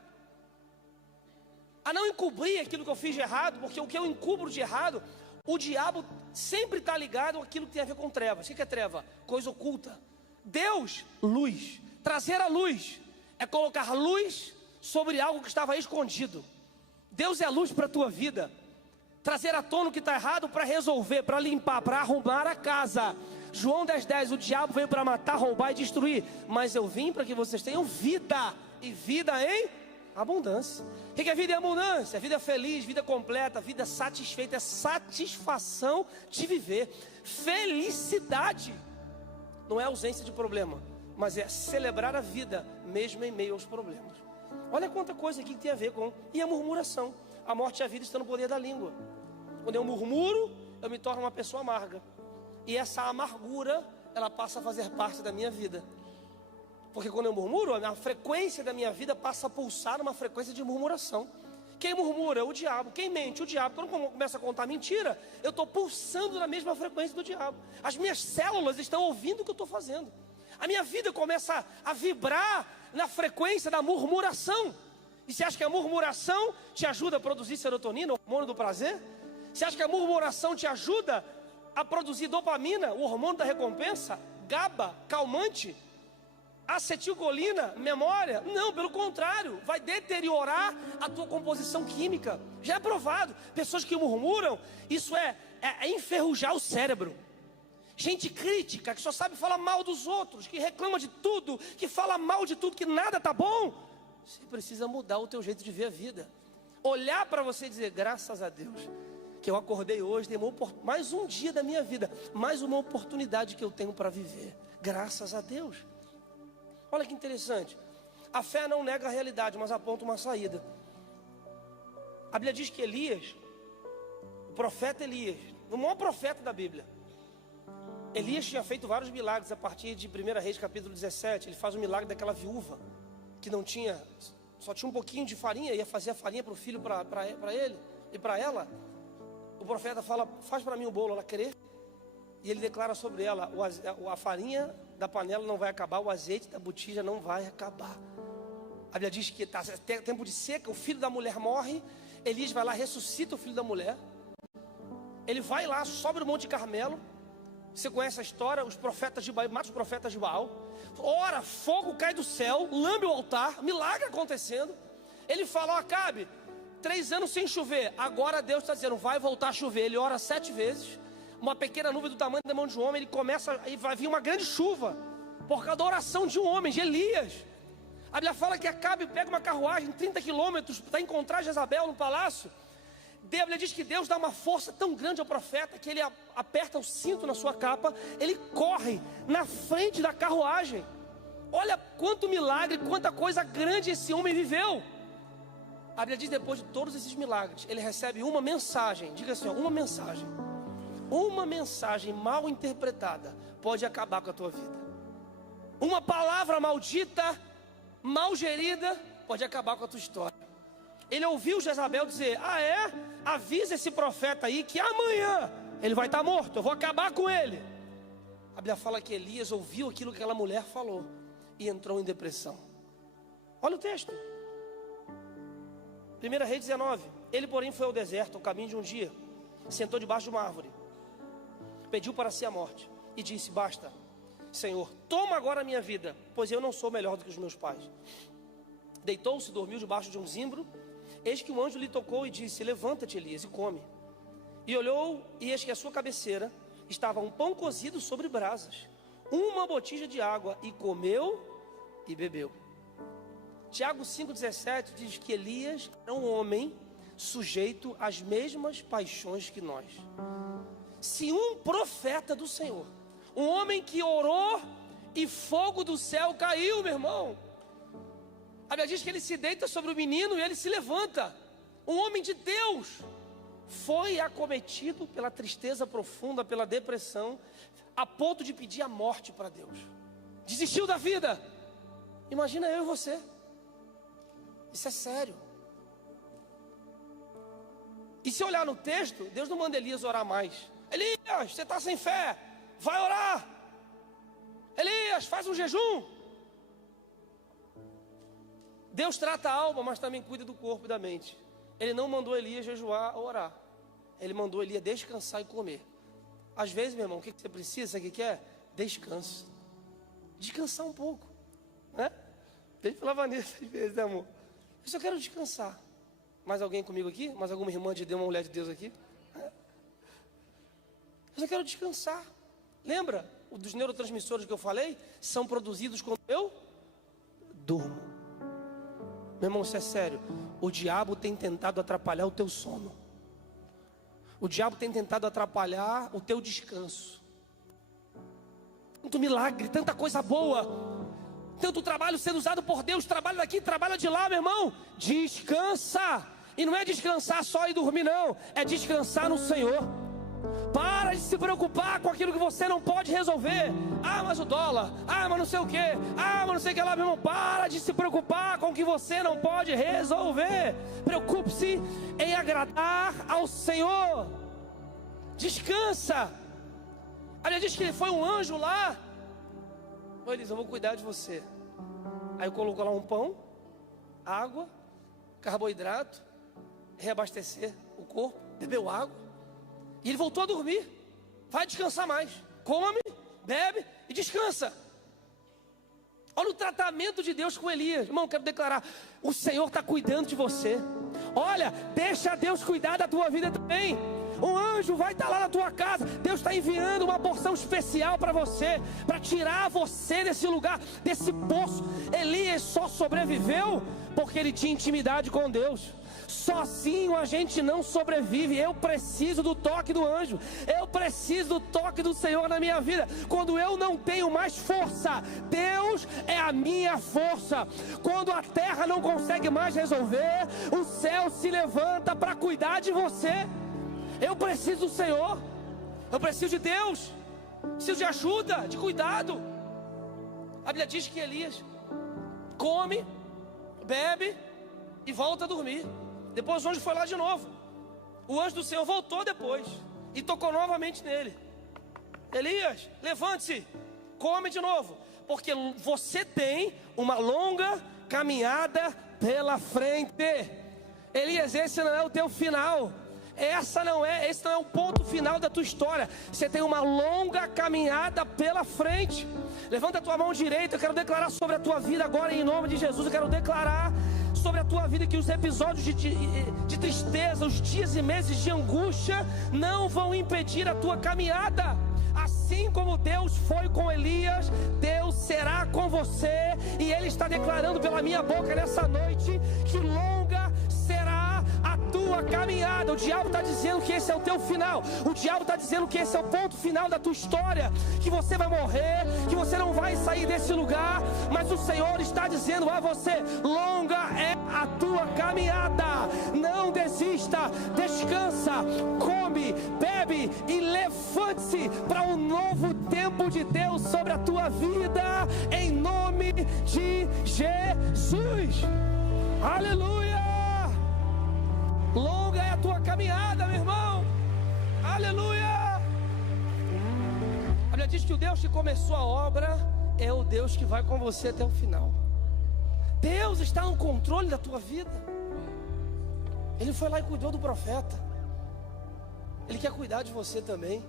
a não encobrir aquilo que eu fiz de errado, porque o que eu encubro de errado, o diabo sempre está ligado àquilo que tem a ver com trevas. O que é treva? Coisa oculta. Deus, luz. Trazer a luz é colocar luz sobre algo que estava escondido. Deus é luz para a tua vida. Trazer à tona o que está errado para resolver, para limpar, para arrumar a casa. João 10,10, o diabo veio para matar, roubar e destruir, mas eu vim para que vocês tenham vida, e vida em abundância. O que é vida em abundância? Vida feliz, vida completa, vida satisfeita, é satisfação de viver. Felicidade não é ausência de problema, mas é celebrar a vida mesmo em meio aos problemas. Olha quanta coisa aqui que tem a ver com... E a murmuração. A morte e a vida estão no poder da língua. Quando eu murmuro, eu me torno uma pessoa amarga. E essa amargura, ela passa a fazer parte da minha vida. Porque quando eu murmuro, a frequência da minha vida passa a pulsar numa frequência de murmuração. Quem murmura? O diabo. Quem mente? O diabo. Quando eu começo a contar mentira, eu estou pulsando na mesma frequência do diabo. As minhas células estão ouvindo o que eu estou fazendo. A minha vida começa a vibrar na frequência da murmuração. E você acha que a murmuração te ajuda a produzir serotonina, o hormônio do prazer? Você acha que a murmuração te ajuda a produzir dopamina, o hormônio da recompensa? GABA, calmante? Acetilcolina, memória? Não, pelo contrário, vai deteriorar a tua composição química. Já é provado. Pessoas que murmuram, isso é enferrujar o cérebro. Gente crítica, que só sabe falar mal dos outros, que reclama de tudo, que fala mal de tudo, que nada tá bom. Você precisa mudar o teu jeito de ver a vida. Olhar para você e dizer, graças a Deus, que eu acordei hoje, tem mais um dia da minha vida, mais uma oportunidade que eu tenho para viver. Graças a Deus. Olha que interessante. A fé não nega a realidade, mas aponta uma saída. A Bíblia diz que Elias, o profeta Elias, o maior profeta da Bíblia, Elias tinha feito vários milagres. A partir de 1 Reis capítulo 17, ele faz o milagre daquela viúva que não tinha, só tinha um pouquinho de farinha, ia fazer a farinha para o filho, para ele e para ela. O profeta fala, faz para mim o bolo, ela crê. E ele declara sobre ela, a farinha da panela não vai acabar, o azeite da botija não vai acabar. A Bíblia diz que está tempo de seca, o filho da mulher morre. Elias vai lá, ressuscita o filho da mulher. Ele vai lá, sobe no Monte Carmelo. Você conhece a história, os profetas de Baal, mata os profetas de Baal. Ora, fogo cai do céu, lambe o altar, milagre acontecendo. Ele fala, ó, Acabe, 3 anos sem chover, agora Deus está dizendo, vai voltar a chover. Ele ora 7 vezes, uma pequena nuvem do tamanho da mão de um homem, ele começa, e vai vir uma grande chuva, por causa da oração de um homem, de Elias. A Bíblia fala que Acabe pega uma carruagem, 30 quilômetros, para encontrar Jezabel no palácio. A Bíblia diz que Deus dá uma força tão grande ao profeta, que ele aperta o cinto na sua capa, ele corre na frente da carruagem. Olha quanto milagre, quanta coisa grande esse homem viveu. A Bíblia diz, depois de todos esses milagres, ele recebe uma mensagem. Diga assim, ó, uma mensagem. Uma mensagem mal interpretada pode acabar com a tua vida. Uma palavra maldita, mal gerida, pode acabar com a tua história. Ele ouviu Jezabel dizer, avisa esse profeta aí que amanhã ele vai estar morto, eu vou acabar com ele. A Bíblia fala que Elias ouviu aquilo que aquela mulher falou e entrou em depressão. Olha o texto. 1 Reis 19. Ele, porém, foi ao deserto, ao caminho de um dia, sentou debaixo de uma árvore, pediu para si a morte e disse, basta, Senhor, toma agora a minha vida, pois eu não sou melhor do que os meus pais. Deitou-se, dormiu debaixo de um zimbro. Eis que o anjo lhe tocou e disse, levanta-te, Elias, e come. E olhou, e eis que à sua cabeceira estava um pão cozido sobre brasas, uma botija de água, e comeu e bebeu. Tiago 5,17 diz que Elias era um homem sujeito às mesmas paixões que nós. Se um profeta do Senhor, um homem que orou e fogo do céu caiu, meu irmão. A Bíblia diz que ele se deita sobre o menino e ele se levanta. Um homem de Deus foi acometido pela tristeza profunda, pela depressão, a ponto de pedir a morte para Deus. Desistiu da vida. Imagina eu e você. Isso é sério. E se olhar no texto, Deus não manda Elias orar mais. Elias, você está sem fé, vai orar. Elias, faz um jejum. Deus trata a alma, mas também cuida do corpo e da mente. Ele não mandou Elias jejuar ou orar. Ele mandou Elias descansar e comer. Às vezes, meu irmão, o que você precisa, sabe o que é? Descanso. Descansar um pouco, né? A gente falava nisso às vezes, né, amor? Eu só quero descansar. Mais alguém comigo aqui? Mais alguma irmã de Deus, uma mulher de Deus aqui? Eu só quero descansar. Lembra dos neurotransmissores que eu falei? São produzidos quando eu durmo. Meu irmão, isso é sério. O diabo tem tentado atrapalhar o teu sono. O diabo tem tentado atrapalhar o teu descanso. Tanto milagre, tanta coisa boa, tanto trabalho sendo usado por Deus. Trabalha daqui, trabalha de lá, meu irmão. Descansa. E não é descansar só e dormir, não. É descansar no Senhor. Para de ser se preocupar com aquilo que você não pode resolver. Ah, mas o dólar. Ah, mas não sei o que. Ah, mas não sei o que lá, meu irmão. Para de se preocupar com o que você não pode resolver. Preocupe-se em agradar ao Senhor. Descansa. A Bíblia diz que foi um anjo lá. Ô Elisa, eu vou cuidar de você. Aí colocou lá um pão, água, carboidrato, reabastecer o corpo, bebeu água. E ele voltou a dormir. Vai descansar mais. Come, bebe e descansa. Olha o tratamento de Deus com Elias. Irmão, quero declarar: o Senhor está cuidando de você. Olha, deixa Deus cuidar da tua vida também. Um anjo vai estar lá na tua casa. Deus está enviando uma porção especial para você, para tirar você desse lugar, desse poço. Elias só sobreviveu porque ele tinha intimidade com Deus. Sozinho a gente não sobrevive. Eu preciso do toque do anjo. Eu preciso do toque do Senhor na minha vida. Quando eu não tenho mais força, Deus é a minha força. Quando a terra não consegue mais resolver, o céu se levanta para cuidar de você. Eu preciso do Senhor. Eu preciso de Deus. Preciso de ajuda, de cuidado. A Bíblia diz que Elias come, bebe e volta a dormir. Depois o anjo foi lá de novo. O anjo do Senhor voltou depois e tocou novamente nele. Elias, levante-se, come de novo, porque você tem uma longa caminhada pela frente. Elias, esse não é o teu final. Esse não é o ponto final da tua história. Você tem uma longa caminhada pela frente. Levanta a tua mão direita. Eu quero declarar sobre a tua vida agora, em nome de Jesus. Eu quero declarar sobre a tua vida que os episódios de tristeza, os dias e meses de angústia não vão impedir a tua caminhada. Assim como Deus foi com Elias, Deus será com você. E Ele está declarando pela minha boca nessa noite que longa será a tua caminhada. O diabo está dizendo que esse é o teu final. O diabo está dizendo que esse é o ponto final da tua história, que você vai morrer, que você não vai sair desse lugar. Mas o Senhor está dizendo a você: longa é a tua caminhada. Não desista, descansa, come, bebe e levante-se para um novo tempo de Deus sobre a tua vida, em nome de Jesus. Aleluia. Longa é a tua caminhada, meu irmão. Aleluia. A Bíblia diz que o Deus que começou a obra é o Deus que vai com você até o final. Deus está no controle da tua vida. Ele foi lá e cuidou do profeta. Ele quer cuidar de você também.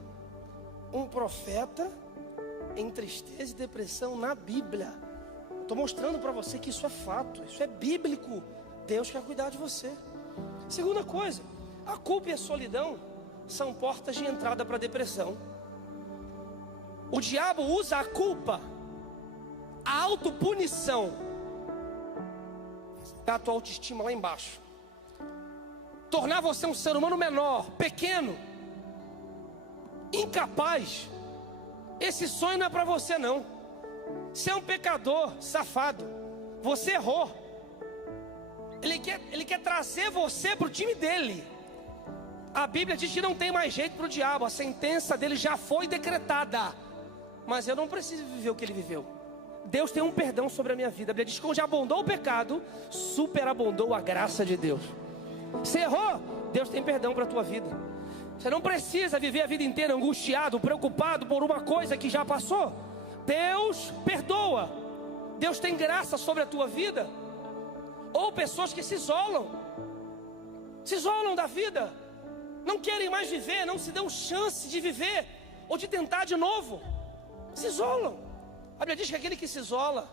Um profeta em tristeza e depressão na Bíblia. Estou mostrando para você que isso é fato, isso é bíblico. Deus quer cuidar de você. Segunda coisa, a culpa e a solidão são portas de entrada para a depressão. O diabo usa a culpa, a autopunição, a tua autoestima lá embaixo, tornar você um ser humano menor, pequeno, incapaz. Esse sonho não é para você não. Você é um pecador safado, você errou. Ele quer trazer você para o time dele. A Bíblia diz que não tem mais jeito para o diabo. A sentença dele já foi decretada. Mas eu não preciso viver o que ele viveu. Deus tem um perdão sobre a minha vida. A Bíblia diz que onde abundou o pecado, superabundou a graça de Deus. Você errou, Deus tem perdão para a tua vida. Você não precisa viver a vida inteira angustiado, preocupado por uma coisa que já passou. Deus perdoa. Deus tem graça sobre a tua vida. Ou pessoas que se isolam da vida, não querem mais viver, não se dão chance de viver, ou de tentar de novo, se isolam. A Bíblia diz que aquele que se isola,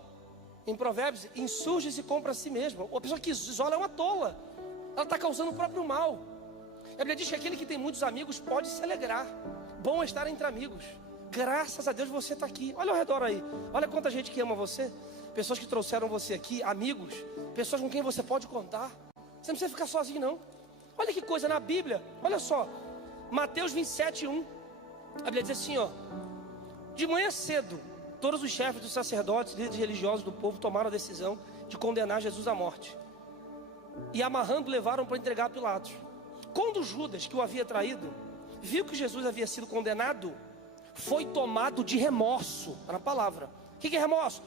em Provérbios, insurge-se contra si mesmo. A pessoa que se isola é uma tola, ela está causando o próprio mal. A Bíblia diz que aquele que tem muitos amigos pode se alegrar. Bom é estar entre amigos. Graças a Deus você está aqui. Olha ao redor aí, olha quanta gente que ama você. Pessoas que trouxeram você aqui, amigos, pessoas com quem você pode contar. Você não precisa ficar sozinho não. Olha que coisa na Bíblia, olha só, Mateus 27:1. A Bíblia diz assim, ó: de manhã cedo, todos os chefes dos sacerdotes, líderes religiosos do povo tomaram a decisão de condenar Jesus à morte. E amarrando, levaram para entregar a Pilatos. Quando Judas, que o havia traído, viu que Jesus havia sido condenado, foi tomado de remorso, na palavra. O que é remorso?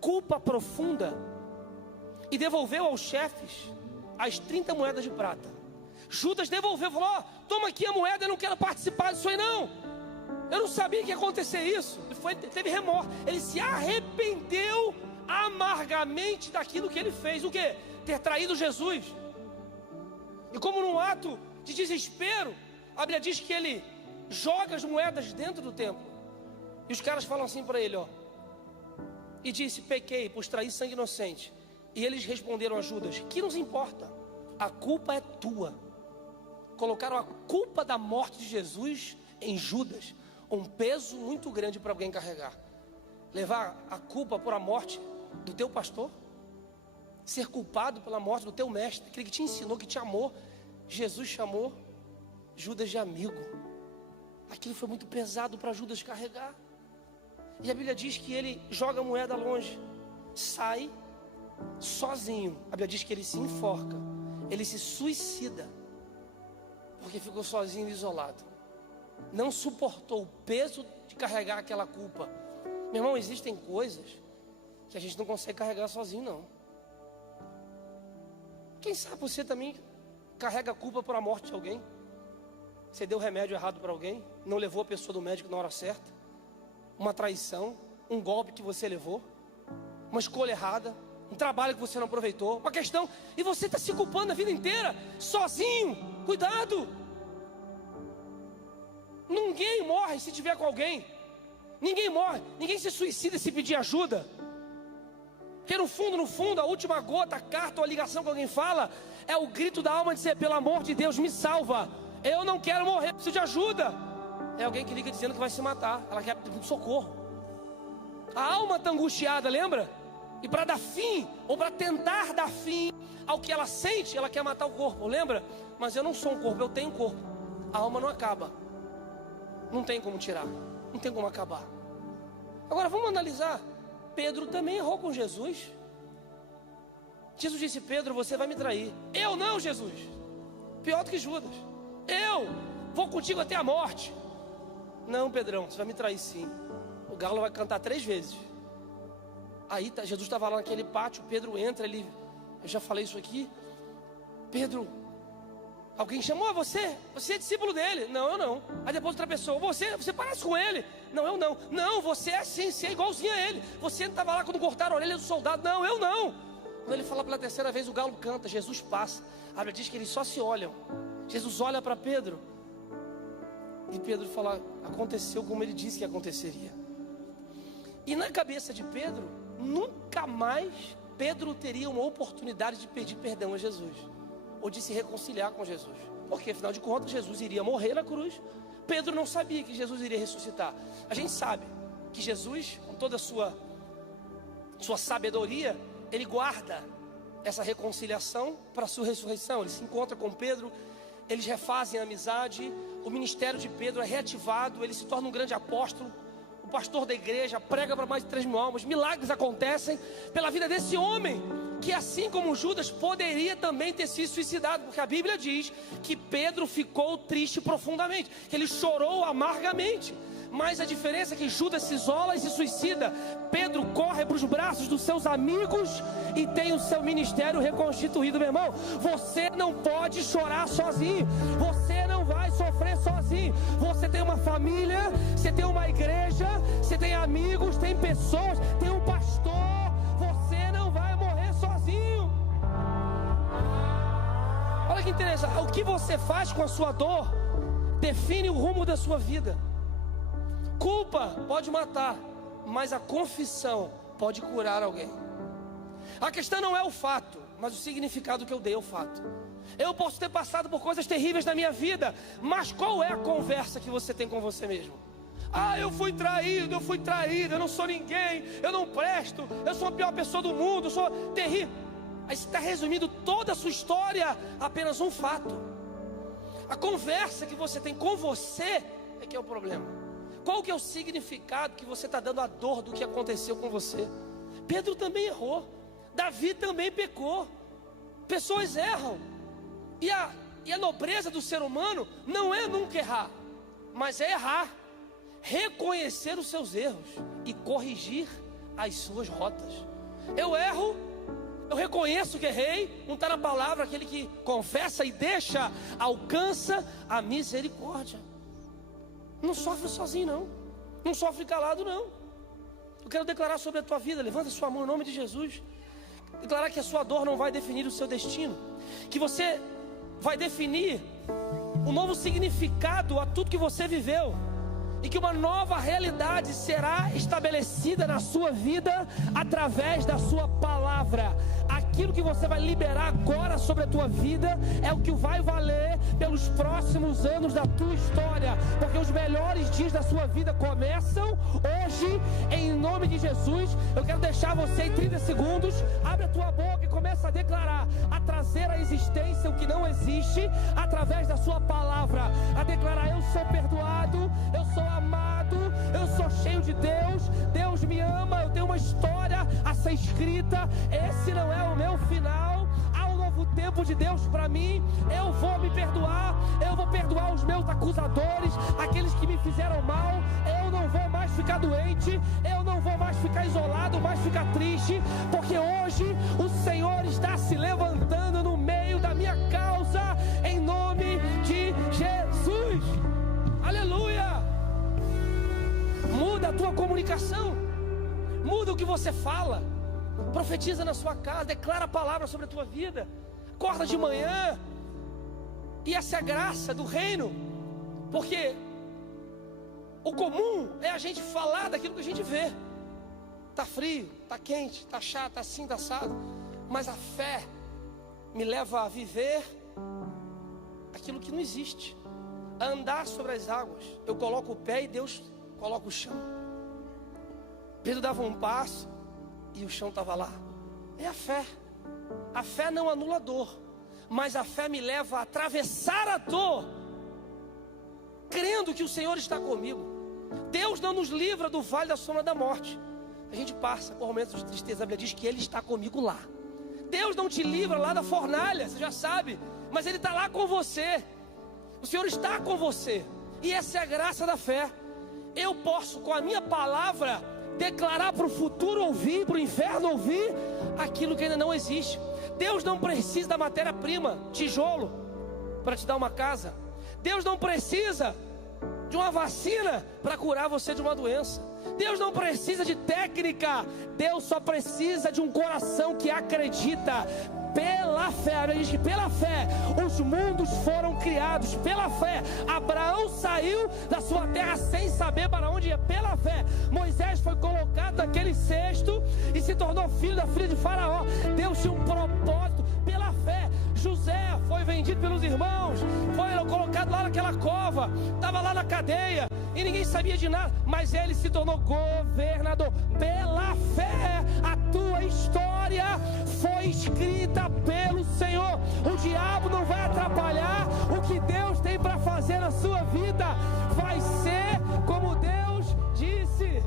Culpa profunda. E devolveu aos chefes as 30 moedas de prata. Judas devolveu, falou: ó, toma aqui a moeda, eu não quero participar disso aí não. Eu não sabia que ia acontecer isso. Teve remorso, ele se arrependeu amargamente daquilo que ele fez. O quê? Ter traído Jesus. E como num ato de desespero, a Bíblia diz que ele joga as moedas dentro do templo. E os caras falam assim para ele, ó. E disse: pequei, pois traí sangue inocente. E eles responderam a Judas: que nos importa? A culpa é tua. Colocaram a culpa da morte de Jesus em Judas. Um peso muito grande para alguém carregar. Levar a culpa por a morte do teu pastor. Ser culpado pela morte do teu mestre, aquele que te ensinou, que te amou. Jesus chamou Judas de amigo. Aquilo foi muito pesado para Judas carregar. E a Bíblia diz que ele joga a moeda longe, sai sozinho. A Bíblia diz que ele se enforca, ele se suicida, porque ficou sozinho e isolado. Não suportou o peso de carregar aquela culpa. Meu irmão, existem coisas que a gente não consegue carregar sozinho, não. Quem sabe você também carrega a culpa por a morte de alguém. Você deu remédio errado para alguém, não levou a pessoa do médico na hora certa. Uma traição, um golpe que você levou, uma escolha errada, um trabalho que você não aproveitou, uma questão, e você está se culpando a vida inteira, sozinho. Cuidado. Ninguém morre se tiver com alguém. Ninguém morre, ninguém se suicida se pedir ajuda. Porque no fundo, a última gota, a carta ou a ligação que alguém fala é o grito da alma de dizer: pelo amor de Deus, me salva. Eu não quero morrer, preciso de ajuda. É alguém que liga dizendo que vai se matar. Ela quer socorro. A alma está angustiada, lembra? E para dar fim, ou para tentar dar fim ao que ela sente, ela quer matar o corpo, lembra? Mas eu não sou um corpo, eu tenho um corpo. A alma não acaba. Não tem como tirar, não tem como acabar. Agora vamos analisar. Pedro também errou com Jesus. Jesus disse: Pedro, você vai me trair. Eu não, Jesus. Pior do que Judas. Eu vou contigo até a morte. Não, Pedrão, você vai me trair sim. O galo vai cantar 3 vezes. Aí Jesus estava lá naquele pátio. Pedro entra, eu já falei isso aqui. Pedro, alguém chamou você? Você é discípulo dele? Não, eu não. Aí depois outra pessoa: você parece com ele? Não, eu não. Não, você é sim, você é igualzinho a ele. Você estava lá quando cortaram a orelha do soldado? Não, eu não. Quando ele fala pela 3ª vez, o galo canta, Jesus passa. A Bíblia diz que eles só se olham. Jesus olha para Pedro e Pedro fala: aconteceu como ele disse que aconteceria. E na cabeça de Pedro, nunca mais Pedro teria uma oportunidade de pedir perdão a Jesus, ou de se reconciliar com Jesus, porque afinal de contas Jesus iria morrer na cruz. Pedro não sabia que Jesus iria ressuscitar. A gente sabe que Jesus, com toda a sua sabedoria, ele guarda essa reconciliação para a sua ressurreição. Ele se encontra com Pedro, eles refazem a amizade, o ministério de Pedro é reativado, ele se torna um grande apóstolo, o pastor da igreja, prega para mais de 3.000 almas. Milagres acontecem pela vida desse homem, que assim como Judas poderia também ter se suicidado, porque a Bíblia diz que Pedro ficou triste profundamente, que ele chorou amargamente. Mas a diferença é que Judas se isola e se suicida. Pedro corre para os braços dos seus amigos e tem o seu ministério reconstituído. Meu irmão, você não pode chorar sozinho. Você não vai sofrer sozinho. Você tem uma família, você tem uma igreja, você tem amigos, tem pessoas, tem um pastor. Você não vai morrer sozinho. Olha que interessante. O que você faz com a sua dor define o rumo da sua vida. Culpa pode matar, mas a confissão pode curar alguém. A questão não é o fato, mas o significado que eu dei ao fato. Eu posso ter passado por coisas terríveis na minha vida, mas qual é a conversa que você tem com você mesmo? Ah, eu fui traído, eu não sou ninguém, eu não presto, eu sou a pior pessoa do mundo, eu sou terrível. Aí você está resumindo toda a sua história a apenas um fato. A conversa que você tem com você é que é o problema. Qual que é o significado que você está dando à dor do que aconteceu com você? Pedro também errou, Davi também pecou. Pessoas erram. E a nobreza do ser humano não é nunca errar. mas é errar, reconhecer os seus erros e corrigir as suas rotas. Eu erro, eu reconheço que errei, não está na palavra, aquele que confessa e deixa, alcança a misericórdia. Não sofre sozinho não, não sofre calado não. Eu quero declarar sobre a tua vida, levanta a sua mão em nome de Jesus. Declarar que a sua dor não vai definir o seu destino, que você vai definir um novo significado a tudo que você viveu, e que uma nova realidade será estabelecida na sua vida através da sua palavra. Aquilo que você vai liberar agora sobre a tua vida é o que vai valer pelos próximos anos da tua história, porque os melhores dias da sua vida começam hoje, em nome de Jesus. Eu quero deixar você em 30 segundos, abre a tua boca e começa a declarar, a trazer à existência o que não existe, através da sua palavra, a declarar: eu sou perdoado, eu sou amado, eu sou cheio de Deus, Deus me ama, eu tenho uma história a ser escrita, esse não é o meu final, há um novo tempo de Deus para mim, eu vou me perdoar, eu vou perdoar os meus acusadores, aqueles que me fizeram mal, eu não vou mais ficar doente, eu não vou mais ficar isolado, mais ficar triste, porque hoje o Senhor está se levantando no meio da minha causa, em nome de Jesus. Aleluia! Muda a tua comunicação, muda o que você fala, profetiza na sua casa, declara a palavra sobre a tua vida, acorda de manhã, e essa é a graça do reino, porque o comum é a gente falar daquilo que a gente vê, tá frio, tá quente, tá chato, tá assim, tá assado, mas a fé me leva a viver aquilo que não existe, a andar sobre as águas. Eu coloco o pé e Deus coloca o chão. Pedro dava um passo e o chão estava lá. É a fé. A fé não anula a dor, mas a fé me leva a atravessar a dor, crendo que o Senhor está comigo. Deus não nos livra do vale da sombra da morte. A gente passa por momentos de tristeza, a Bíblia diz que Ele está comigo lá. Deus não te livra lá da fornalha, você já sabe, mas Ele está lá com você. O Senhor está com você, e essa é a graça da fé. Eu posso, com a minha palavra, declarar para o futuro ouvir, para o inferno ouvir, aquilo que ainda não existe. Deus não precisa da matéria-prima, tijolo, para te dar uma casa. Deus não precisa de uma vacina para curar você de uma doença. Deus não precisa de técnica. Deus só precisa de um coração que acredita. Pela fé, ele diz que pela fé os mundos foram criados. Pela fé, Abraão saiu da sua terra sem saber para onde ia. Pela fé, Moisés foi colocado naquele cesto e se tornou filho da filha de Faraó. Deus tinha um propósito. Pela fé, José foi vendido pelos irmãos, foi colocado lá naquela cova, estava lá na cadeia e ninguém sabia de nada, mas ele se tornou governador. Pela fé, a tua história foi escrita pelo Senhor. O diabo não vai atrapalhar o que Deus tem para fazer na sua vida. Vai ser como Deus disse.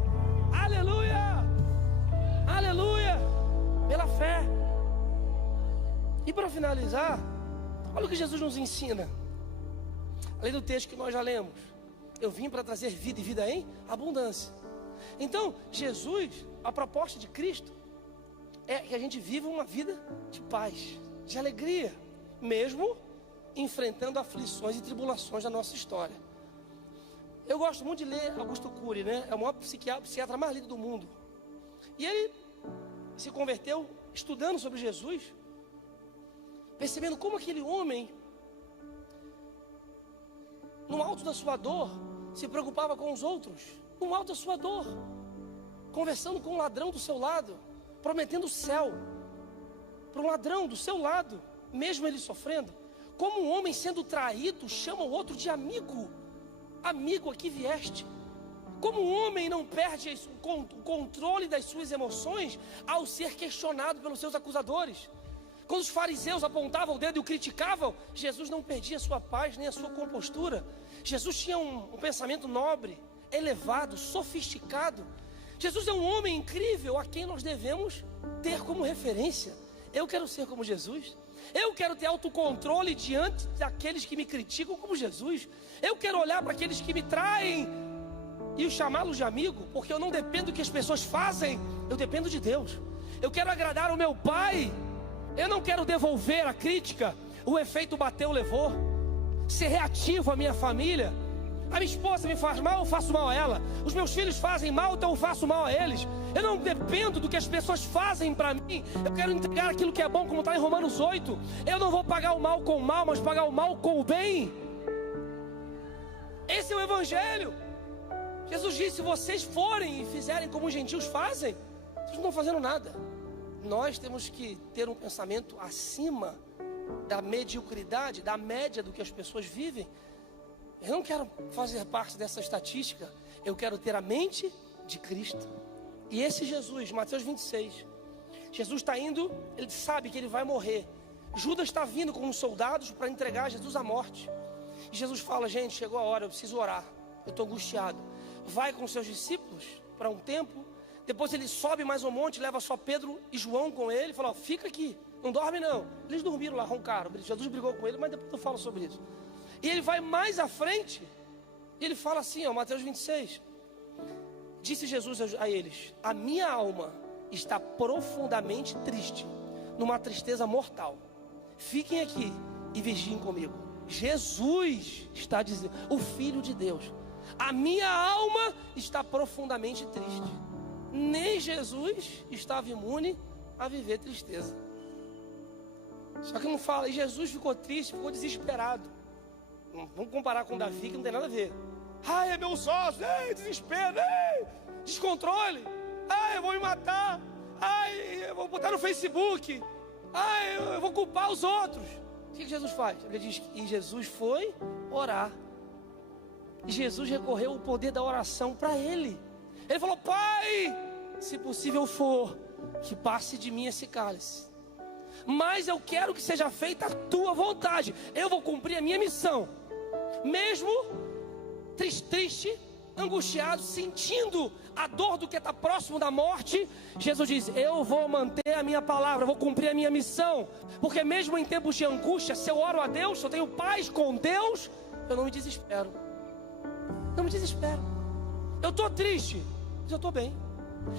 Aleluia! Aleluia! Pela fé. E para finalizar, olha o que Jesus nos ensina. Além do texto que nós já lemos, eu vim para trazer vida e vida em abundância. Então, Jesus, a proposta de Cristo é que a gente viva uma vida de paz, de alegria, mesmo enfrentando aflições e tribulações da nossa história. Eu gosto muito de ler Augusto Cury, né? É o maior psiquiatra mais lido do mundo. E ele se converteu estudando sobre Jesus, percebendo como aquele homem, no alto da sua dor, se preocupava com os outros, no alto da sua dor, conversando com um ladrão do seu lado, prometendo o céu para um ladrão do seu lado, mesmo ele sofrendo. Como um homem sendo traído chama o outro de amigo. Amigo, aqui vieste. Como um homem não perde o controle das suas emoções ao ser questionado pelos seus acusadores. Quando os fariseus apontavam o dedo e o criticavam, Jesus não perdia a sua paz nem a sua compostura. Jesus tinha um pensamento nobre, elevado, sofisticado. Jesus é um homem incrível a quem nós devemos ter como referência. Eu quero ser como Jesus. Eu quero ter autocontrole diante daqueles que me criticam como Jesus. Eu quero olhar para aqueles que me traem e chamá-los de amigo, porque eu não dependo do que as pessoas fazem, eu dependo de Deus. Eu quero agradar o meu Pai. Eu não quero devolver a crítica. O efeito bateu, levou. Ser reativo à minha família. A minha esposa me faz mal, eu faço mal a ela. Os meus filhos fazem mal, então eu faço mal a eles. Eu não dependo do que as pessoas fazem para mim. Eu quero entregar aquilo que é bom, como está em Romanos 8. Eu não vou pagar o mal com o mal, mas pagar o mal com o bem. Esse é o Evangelho. Jesus disse: se vocês forem e fizerem como os gentios fazem, vocês não estão fazendo nada. Nós temos que ter um pensamento acima da mediocridade, da média do que as pessoas vivem. Eu não quero fazer parte dessa estatística. Eu quero ter a mente de Cristo. E esse Jesus, Mateus 26, Jesus está indo, ele sabe que ele vai morrer. Judas está vindo com os soldados para entregar Jesus à morte. E Jesus fala: gente, chegou a hora, eu preciso orar, eu estou angustiado. Vai com seus discípulos para um tempo. Depois ele sobe mais um monte, leva só Pedro e João com ele. Fala: ó, fica aqui, não dorme não. Eles dormiram lá, roncaram. Jesus brigou com ele, mas depois eu falo sobre isso. E ele vai mais à frente, e ele fala assim, ó, Mateus 26. Disse Jesus a eles: a minha alma está profundamente triste, numa tristeza mortal. Fiquem aqui e vigiem comigo. Jesus está dizendo, o Filho de Deus: a minha alma está profundamente triste. Nem Jesus estava imune a viver tristeza. Só que não fala, e Jesus ficou triste, ficou desesperado. Vamos comparar com Davi, que não tem nada a ver. Ai, é meu sócio, desespero, descontrole. Ai, eu vou me matar. Ai, eu vou botar no Facebook. Ai, eu vou culpar os outros. O que Jesus faz? Ele diz que e Jesus foi orar. E Jesus recorreu ao poder da oração para ele. Ele falou: Pai, se possível for, que passe de mim esse cálice, mas eu quero que seja feita a tua vontade. Eu vou cumprir a minha missão. Mesmo triste, angustiado, sentindo a dor do que está próximo da morte, Jesus diz: eu vou manter a minha palavra, eu vou cumprir a minha missão. Porque mesmo em tempos de angústia, se eu oro a Deus, se eu tenho paz com Deus, eu não me desespero. Não me desespero. Eu estou triste, mas eu estou bem.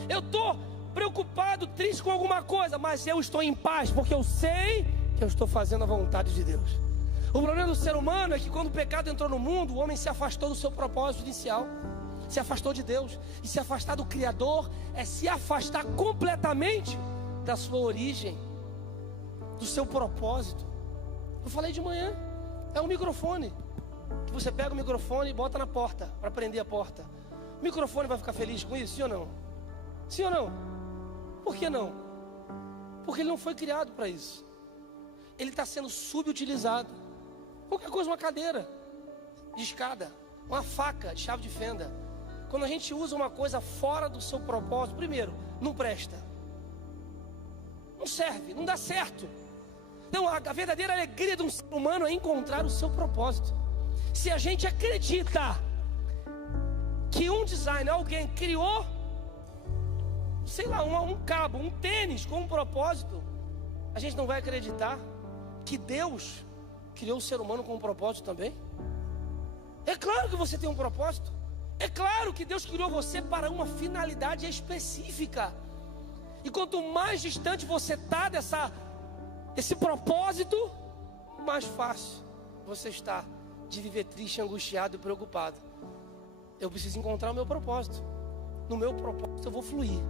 Eu estou preocupado, triste com alguma coisa, mas eu estou em paz, porque eu sei que eu estou fazendo a vontade de Deus. O problema do ser humano é que quando o pecado entrou no mundo, o homem se afastou do seu propósito inicial, se afastou de Deus. E se afastar do Criador é se afastar completamente da sua origem, do seu propósito. Eu falei de manhã, é um microfone, que você pega o microfone e bota na porta, para prender a porta. O microfone vai ficar feliz com isso, sim ou não? Sim ou não? Por que não? Porque ele não foi criado para isso. Ele está sendo subutilizado. Qualquer coisa, uma cadeira de escada, uma faca de chave de fenda. Quando a gente usa uma coisa fora do seu propósito, primeiro, não presta, não serve, não dá certo. Então a verdadeira alegria de um ser humano é encontrar o seu propósito. Se a gente acredita que um designer, alguém criou, sei lá, um cabo, um tênis com um propósito, a gente não vai acreditar que Deus criou o ser humano com um propósito também? É claro que você tem um propósito. É claro que Deus criou você para uma finalidade específica. E quanto mais distante você está desse propósito, mais fácil você está de viver triste, angustiado e preocupado. Eu preciso encontrar o meu propósito. No meu propósito eu vou fluir.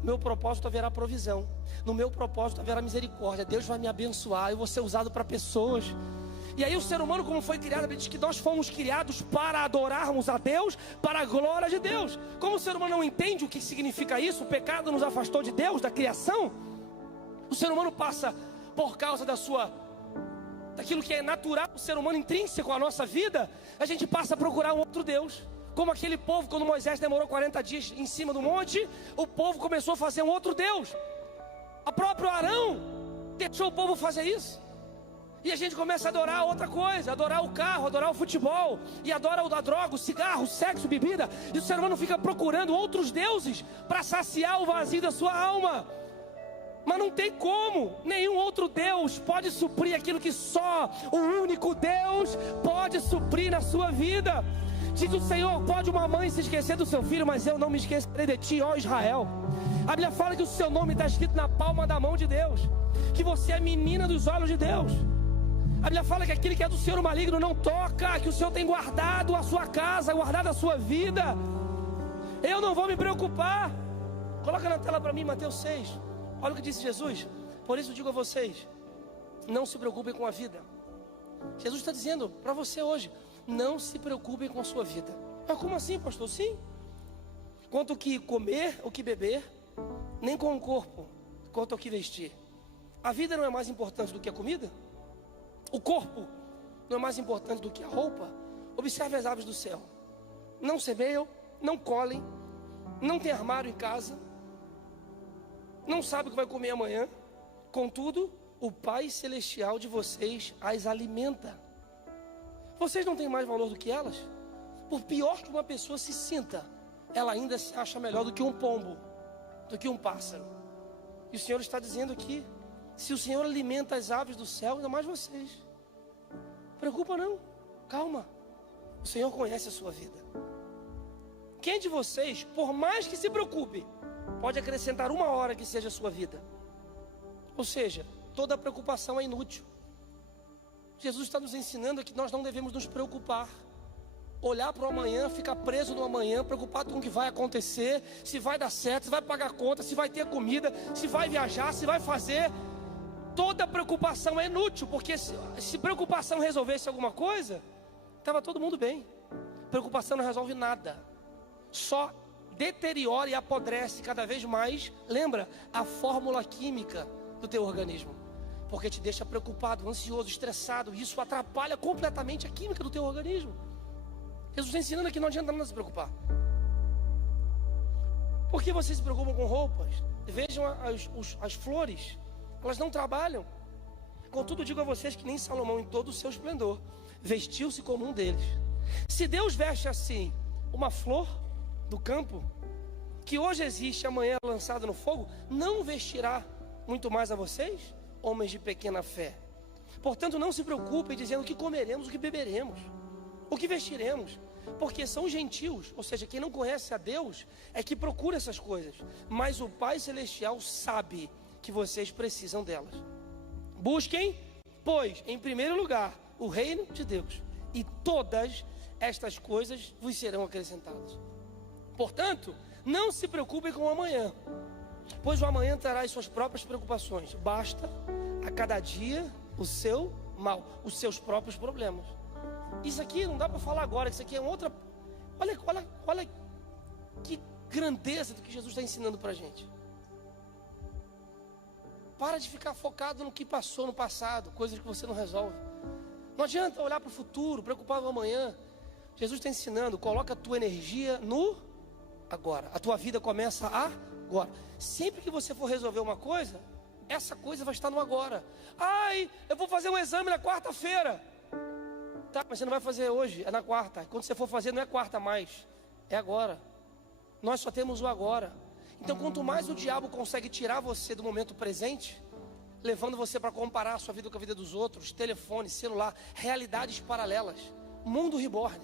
No meu propósito haverá provisão. No meu propósito haverá misericórdia. Deus vai me abençoar. Eu vou ser usado para pessoas. E aí o ser humano, como foi criado, ele diz que nós fomos criados para adorarmos a Deus, para a glória de Deus. Como o ser humano não entende o que significa isso, o pecado nos afastou de Deus, da criação. O ser humano passa por causa daquilo que é natural, o ser humano intrínseco à nossa vida, a gente passa a procurar um outro Deus. Como aquele povo, quando Moisés demorou 40 dias em cima do monte, o povo começou a fazer um outro Deus. O próprio Arão deixou o povo fazer isso. E a gente começa a adorar outra coisa, adorar o carro, adorar o futebol, e adora a droga, o cigarro, o sexo, bebida. E o ser humano fica procurando outros deuses para saciar o vazio da sua alma. Mas não tem como, nenhum outro Deus pode suprir aquilo que só o único Deus pode suprir na sua vida. Diz o Senhor: pode uma mãe se esquecer do seu filho, mas eu não me esquecerei de ti, ó Israel. A Bíblia fala que o seu nome está escrito na palma da mão de Deus, que você é menina dos olhos de Deus. A Bíblia fala que aquele que é do Senhor, o maligno não toca, que o Senhor tem guardado a sua casa, guardado a sua vida. Eu não vou me preocupar. Coloca na tela para mim Mateus 6. Olha o que disse Jesus. Por isso digo a vocês, não se preocupem com a vida. Jesus está dizendo para você hoje: não se preocupem com a sua vida. Mas como assim, pastor? Sim. Quanto o que comer, o que beber, nem com o corpo, quanto ao que vestir. A vida não é mais importante do que a comida? O corpo não é mais importante do que a roupa? Observe as aves do céu. Não semeiam, não colhem, não tem armário em casa, não sabe o que vai comer amanhã. Contudo, o Pai Celestial de vocês as alimenta. Vocês não têm mais valor do que elas? Por pior que uma pessoa se sinta, ela ainda se acha melhor do que um pombo, do que um pássaro. E o Senhor está dizendo aqui: se o Senhor alimenta as aves do céu, ainda mais vocês. Preocupa não, calma. O Senhor conhece a sua vida. Quem de vocês, por mais que se preocupe, pode acrescentar uma hora que seja a sua vida? Ou seja, toda preocupação é inútil. Jesus está nos ensinando que nós não devemos nos preocupar, olhar para o amanhã, ficar preso no amanhã, preocupado com o que vai acontecer, se vai dar certo, se vai pagar conta, se vai ter comida, se vai viajar, se vai fazer. Toda preocupação é inútil, porque se preocupação resolvesse alguma coisa, estava todo mundo bem. Preocupação não resolve nada, só deteriora e apodrece cada vez mais, lembra, a fórmula química do teu organismo, porque te deixa preocupado, ansioso, estressado. Isso atrapalha completamente a química do teu organismo. Jesus está ensinando que não adianta nada se preocupar. Por que vocês se preocupam com roupas? Vejam as flores, elas não trabalham. Contudo, digo a vocês que nem Salomão, em todo o seu esplendor, vestiu-se como um deles. Se Deus veste assim uma flor do campo, que hoje existe, amanhã é lançada no fogo, não vestirá muito mais a vocês, homens de pequena fé? Portanto, não se preocupem dizendo o que comeremos, o que beberemos, o que vestiremos, porque são gentios, ou seja, quem não conhece a Deus é que procura essas coisas, mas o Pai Celestial sabe que vocês precisam delas. Busquem, pois, em primeiro lugar, o reino de Deus, e todas estas coisas vos serão acrescentadas. Portanto, não se preocupem com o amanhã, pois o amanhã trará as suas próprias preocupações. Basta a cada dia o seu mal, os seus próprios problemas. Isso aqui não dá para falar agora, isso aqui é outra. Olha que grandeza do que Jesus está ensinando para a gente. Para de ficar focado no que passou no passado, coisas que você não resolve. Não adianta olhar para o futuro, preocupado com o amanhã. Jesus está ensinando: coloca a tua energia no agora. A tua vida começa agora. Sempre que você for resolver uma coisa, essa coisa vai estar no agora. Ai, eu vou fazer um exame na quarta-feira. Tá, mas você não vai fazer hoje, é na quarta. Quando você for fazer, não é quarta mais, é agora. Nós só temos o agora. Então, quanto mais o diabo consegue tirar você do momento presente, levando você para comparar a sua vida com a vida dos outros, telefone, celular, realidades paralelas, mundo reborn,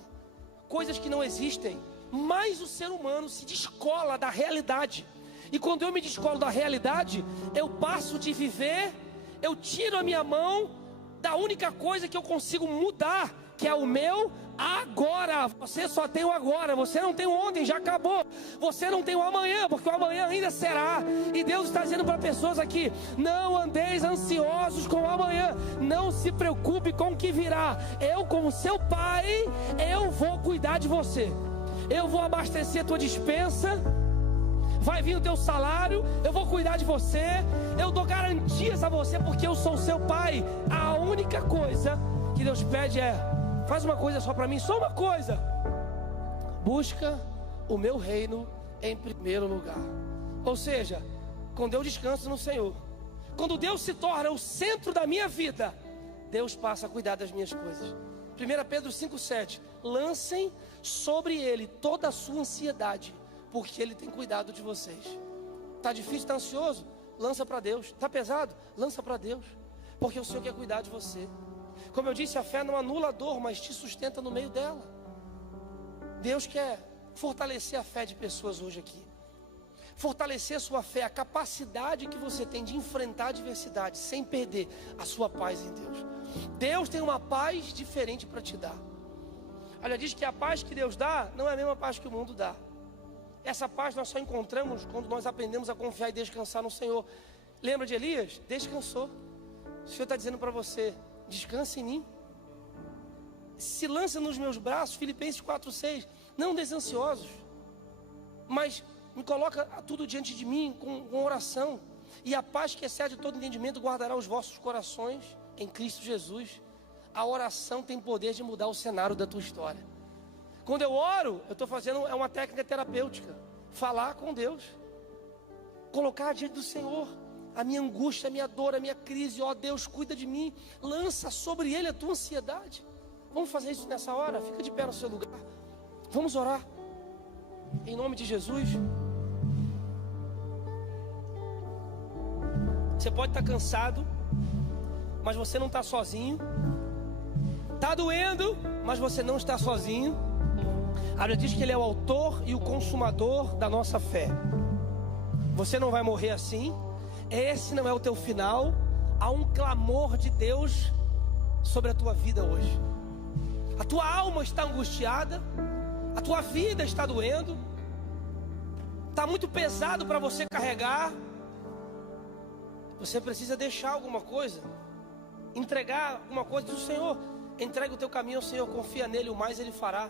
coisas que não existem, mais o ser humano se descola da realidade. E quando eu me descolo da realidade, eu passo de viver, eu tiro a minha mão da única coisa que eu consigo mudar, que é o meu agora. Você só tem o agora, você não tem o ontem, já acabou. Você não tem o amanhã, porque o amanhã ainda será. E Deus está dizendo para pessoas aqui: não andeis ansiosos com o amanhã, não se preocupe com o que virá. Eu, como seu pai, eu vou cuidar de você, eu vou abastecer a tua despensa, vai vir o teu salário, eu vou cuidar de você, eu dou garantias a você, porque eu sou seu pai. A única coisa que Deus pede é: faz uma coisa só para mim, só uma coisa: busca o meu reino em primeiro lugar. Ou seja, quando eu descanso no Senhor, quando Deus se torna o centro da minha vida, Deus passa a cuidar das minhas coisas. 1 Pedro 5,7: lancem sobre Ele toda a sua ansiedade, porque Ele tem cuidado de vocês. Está difícil, está ansioso? Lança para Deus. Está pesado? Lança para Deus. Porque o Senhor quer cuidar de você. Como eu disse, a fé não anula a dor, mas te sustenta no meio dela. Deus quer fortalecer a fé de pessoas hoje aqui. Fortalecer a sua fé, a capacidade que você tem de enfrentar a adversidade sem perder a sua paz em Deus. Deus tem uma paz diferente para te dar. Olha, diz que a paz que Deus dá não é a mesma paz que o mundo dá. Essa paz nós só encontramos quando nós aprendemos a confiar e descansar no Senhor. Lembra de Elias? Descansou. O Senhor está dizendo para você: descanse em mim. Se lança nos meus braços. Filipenses 4:6. Não desansiosos, mas me coloca tudo diante de mim com oração. E a paz que excede todo entendimento guardará os vossos corações em Cristo Jesus. A oração tem poder de mudar o cenário da tua história. Quando eu oro, eu estou fazendo uma técnica terapêutica. Falar com Deus. Colocar diante do Senhor a minha angústia, a minha dor, a minha crise. Ó Deus, cuida de mim. Lança sobre Ele a tua ansiedade. Vamos fazer isso nessa hora? Fica de pé no seu lugar. Vamos orar. Em nome de Jesus. Você pode estar cansado, mas você não está sozinho. Está doendo, mas você não está sozinho. A Bíblia diz que Ele é o autor e o consumador da nossa fé. Você não vai morrer assim. Esse não é o teu final. Há um clamor de Deus sobre a tua vida hoje. A tua alma está angustiada. A tua vida está doendo. Está muito pesado para você carregar. Você precisa deixar alguma coisa. Entregar alguma coisa. Diz o Senhor: entrega o teu caminho ao Senhor, confia nele, o mais Ele fará.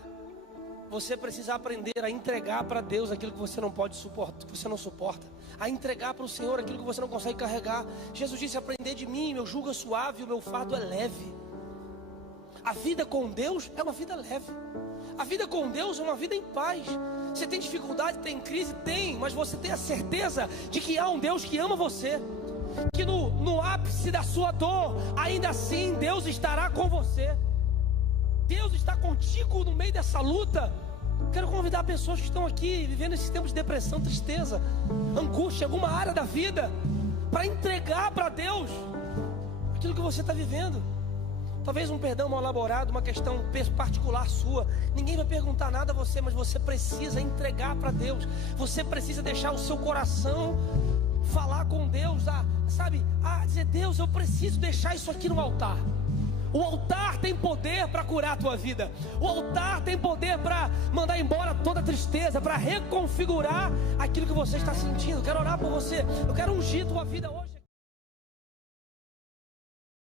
Você precisa aprender a entregar para Deus aquilo que você não pode suportar, que você não suporta. A entregar para o Senhor aquilo que você não consegue carregar. Jesus disse: aprender de mim, meu jugo é suave, o meu fardo é leve. A vida com Deus é uma vida leve. A vida com Deus é uma vida em paz. Você tem dificuldade, tem crise? Tem, mas você tem a certeza de que há um Deus que ama você. Que no ápice da sua dor, ainda assim Deus estará com você. Deus está contigo no meio dessa luta. Quero convidar pessoas que estão aqui vivendo esses tempos de depressão, tristeza, angústia, alguma área da vida, para entregar para Deus aquilo que você está vivendo. Talvez um perdão mal elaborado, uma questão particular sua. Ninguém vai perguntar nada a você, mas você precisa entregar para Deus. Você precisa deixar o seu coração falar com Deus, dizer: Deus, eu preciso deixar isso aqui no altar. O altar tem poder para curar a tua vida. O altar tem poder para mandar embora toda a tristeza, para reconfigurar aquilo que você está sentindo. Quero orar por você. Eu quero ungir tua vida hoje.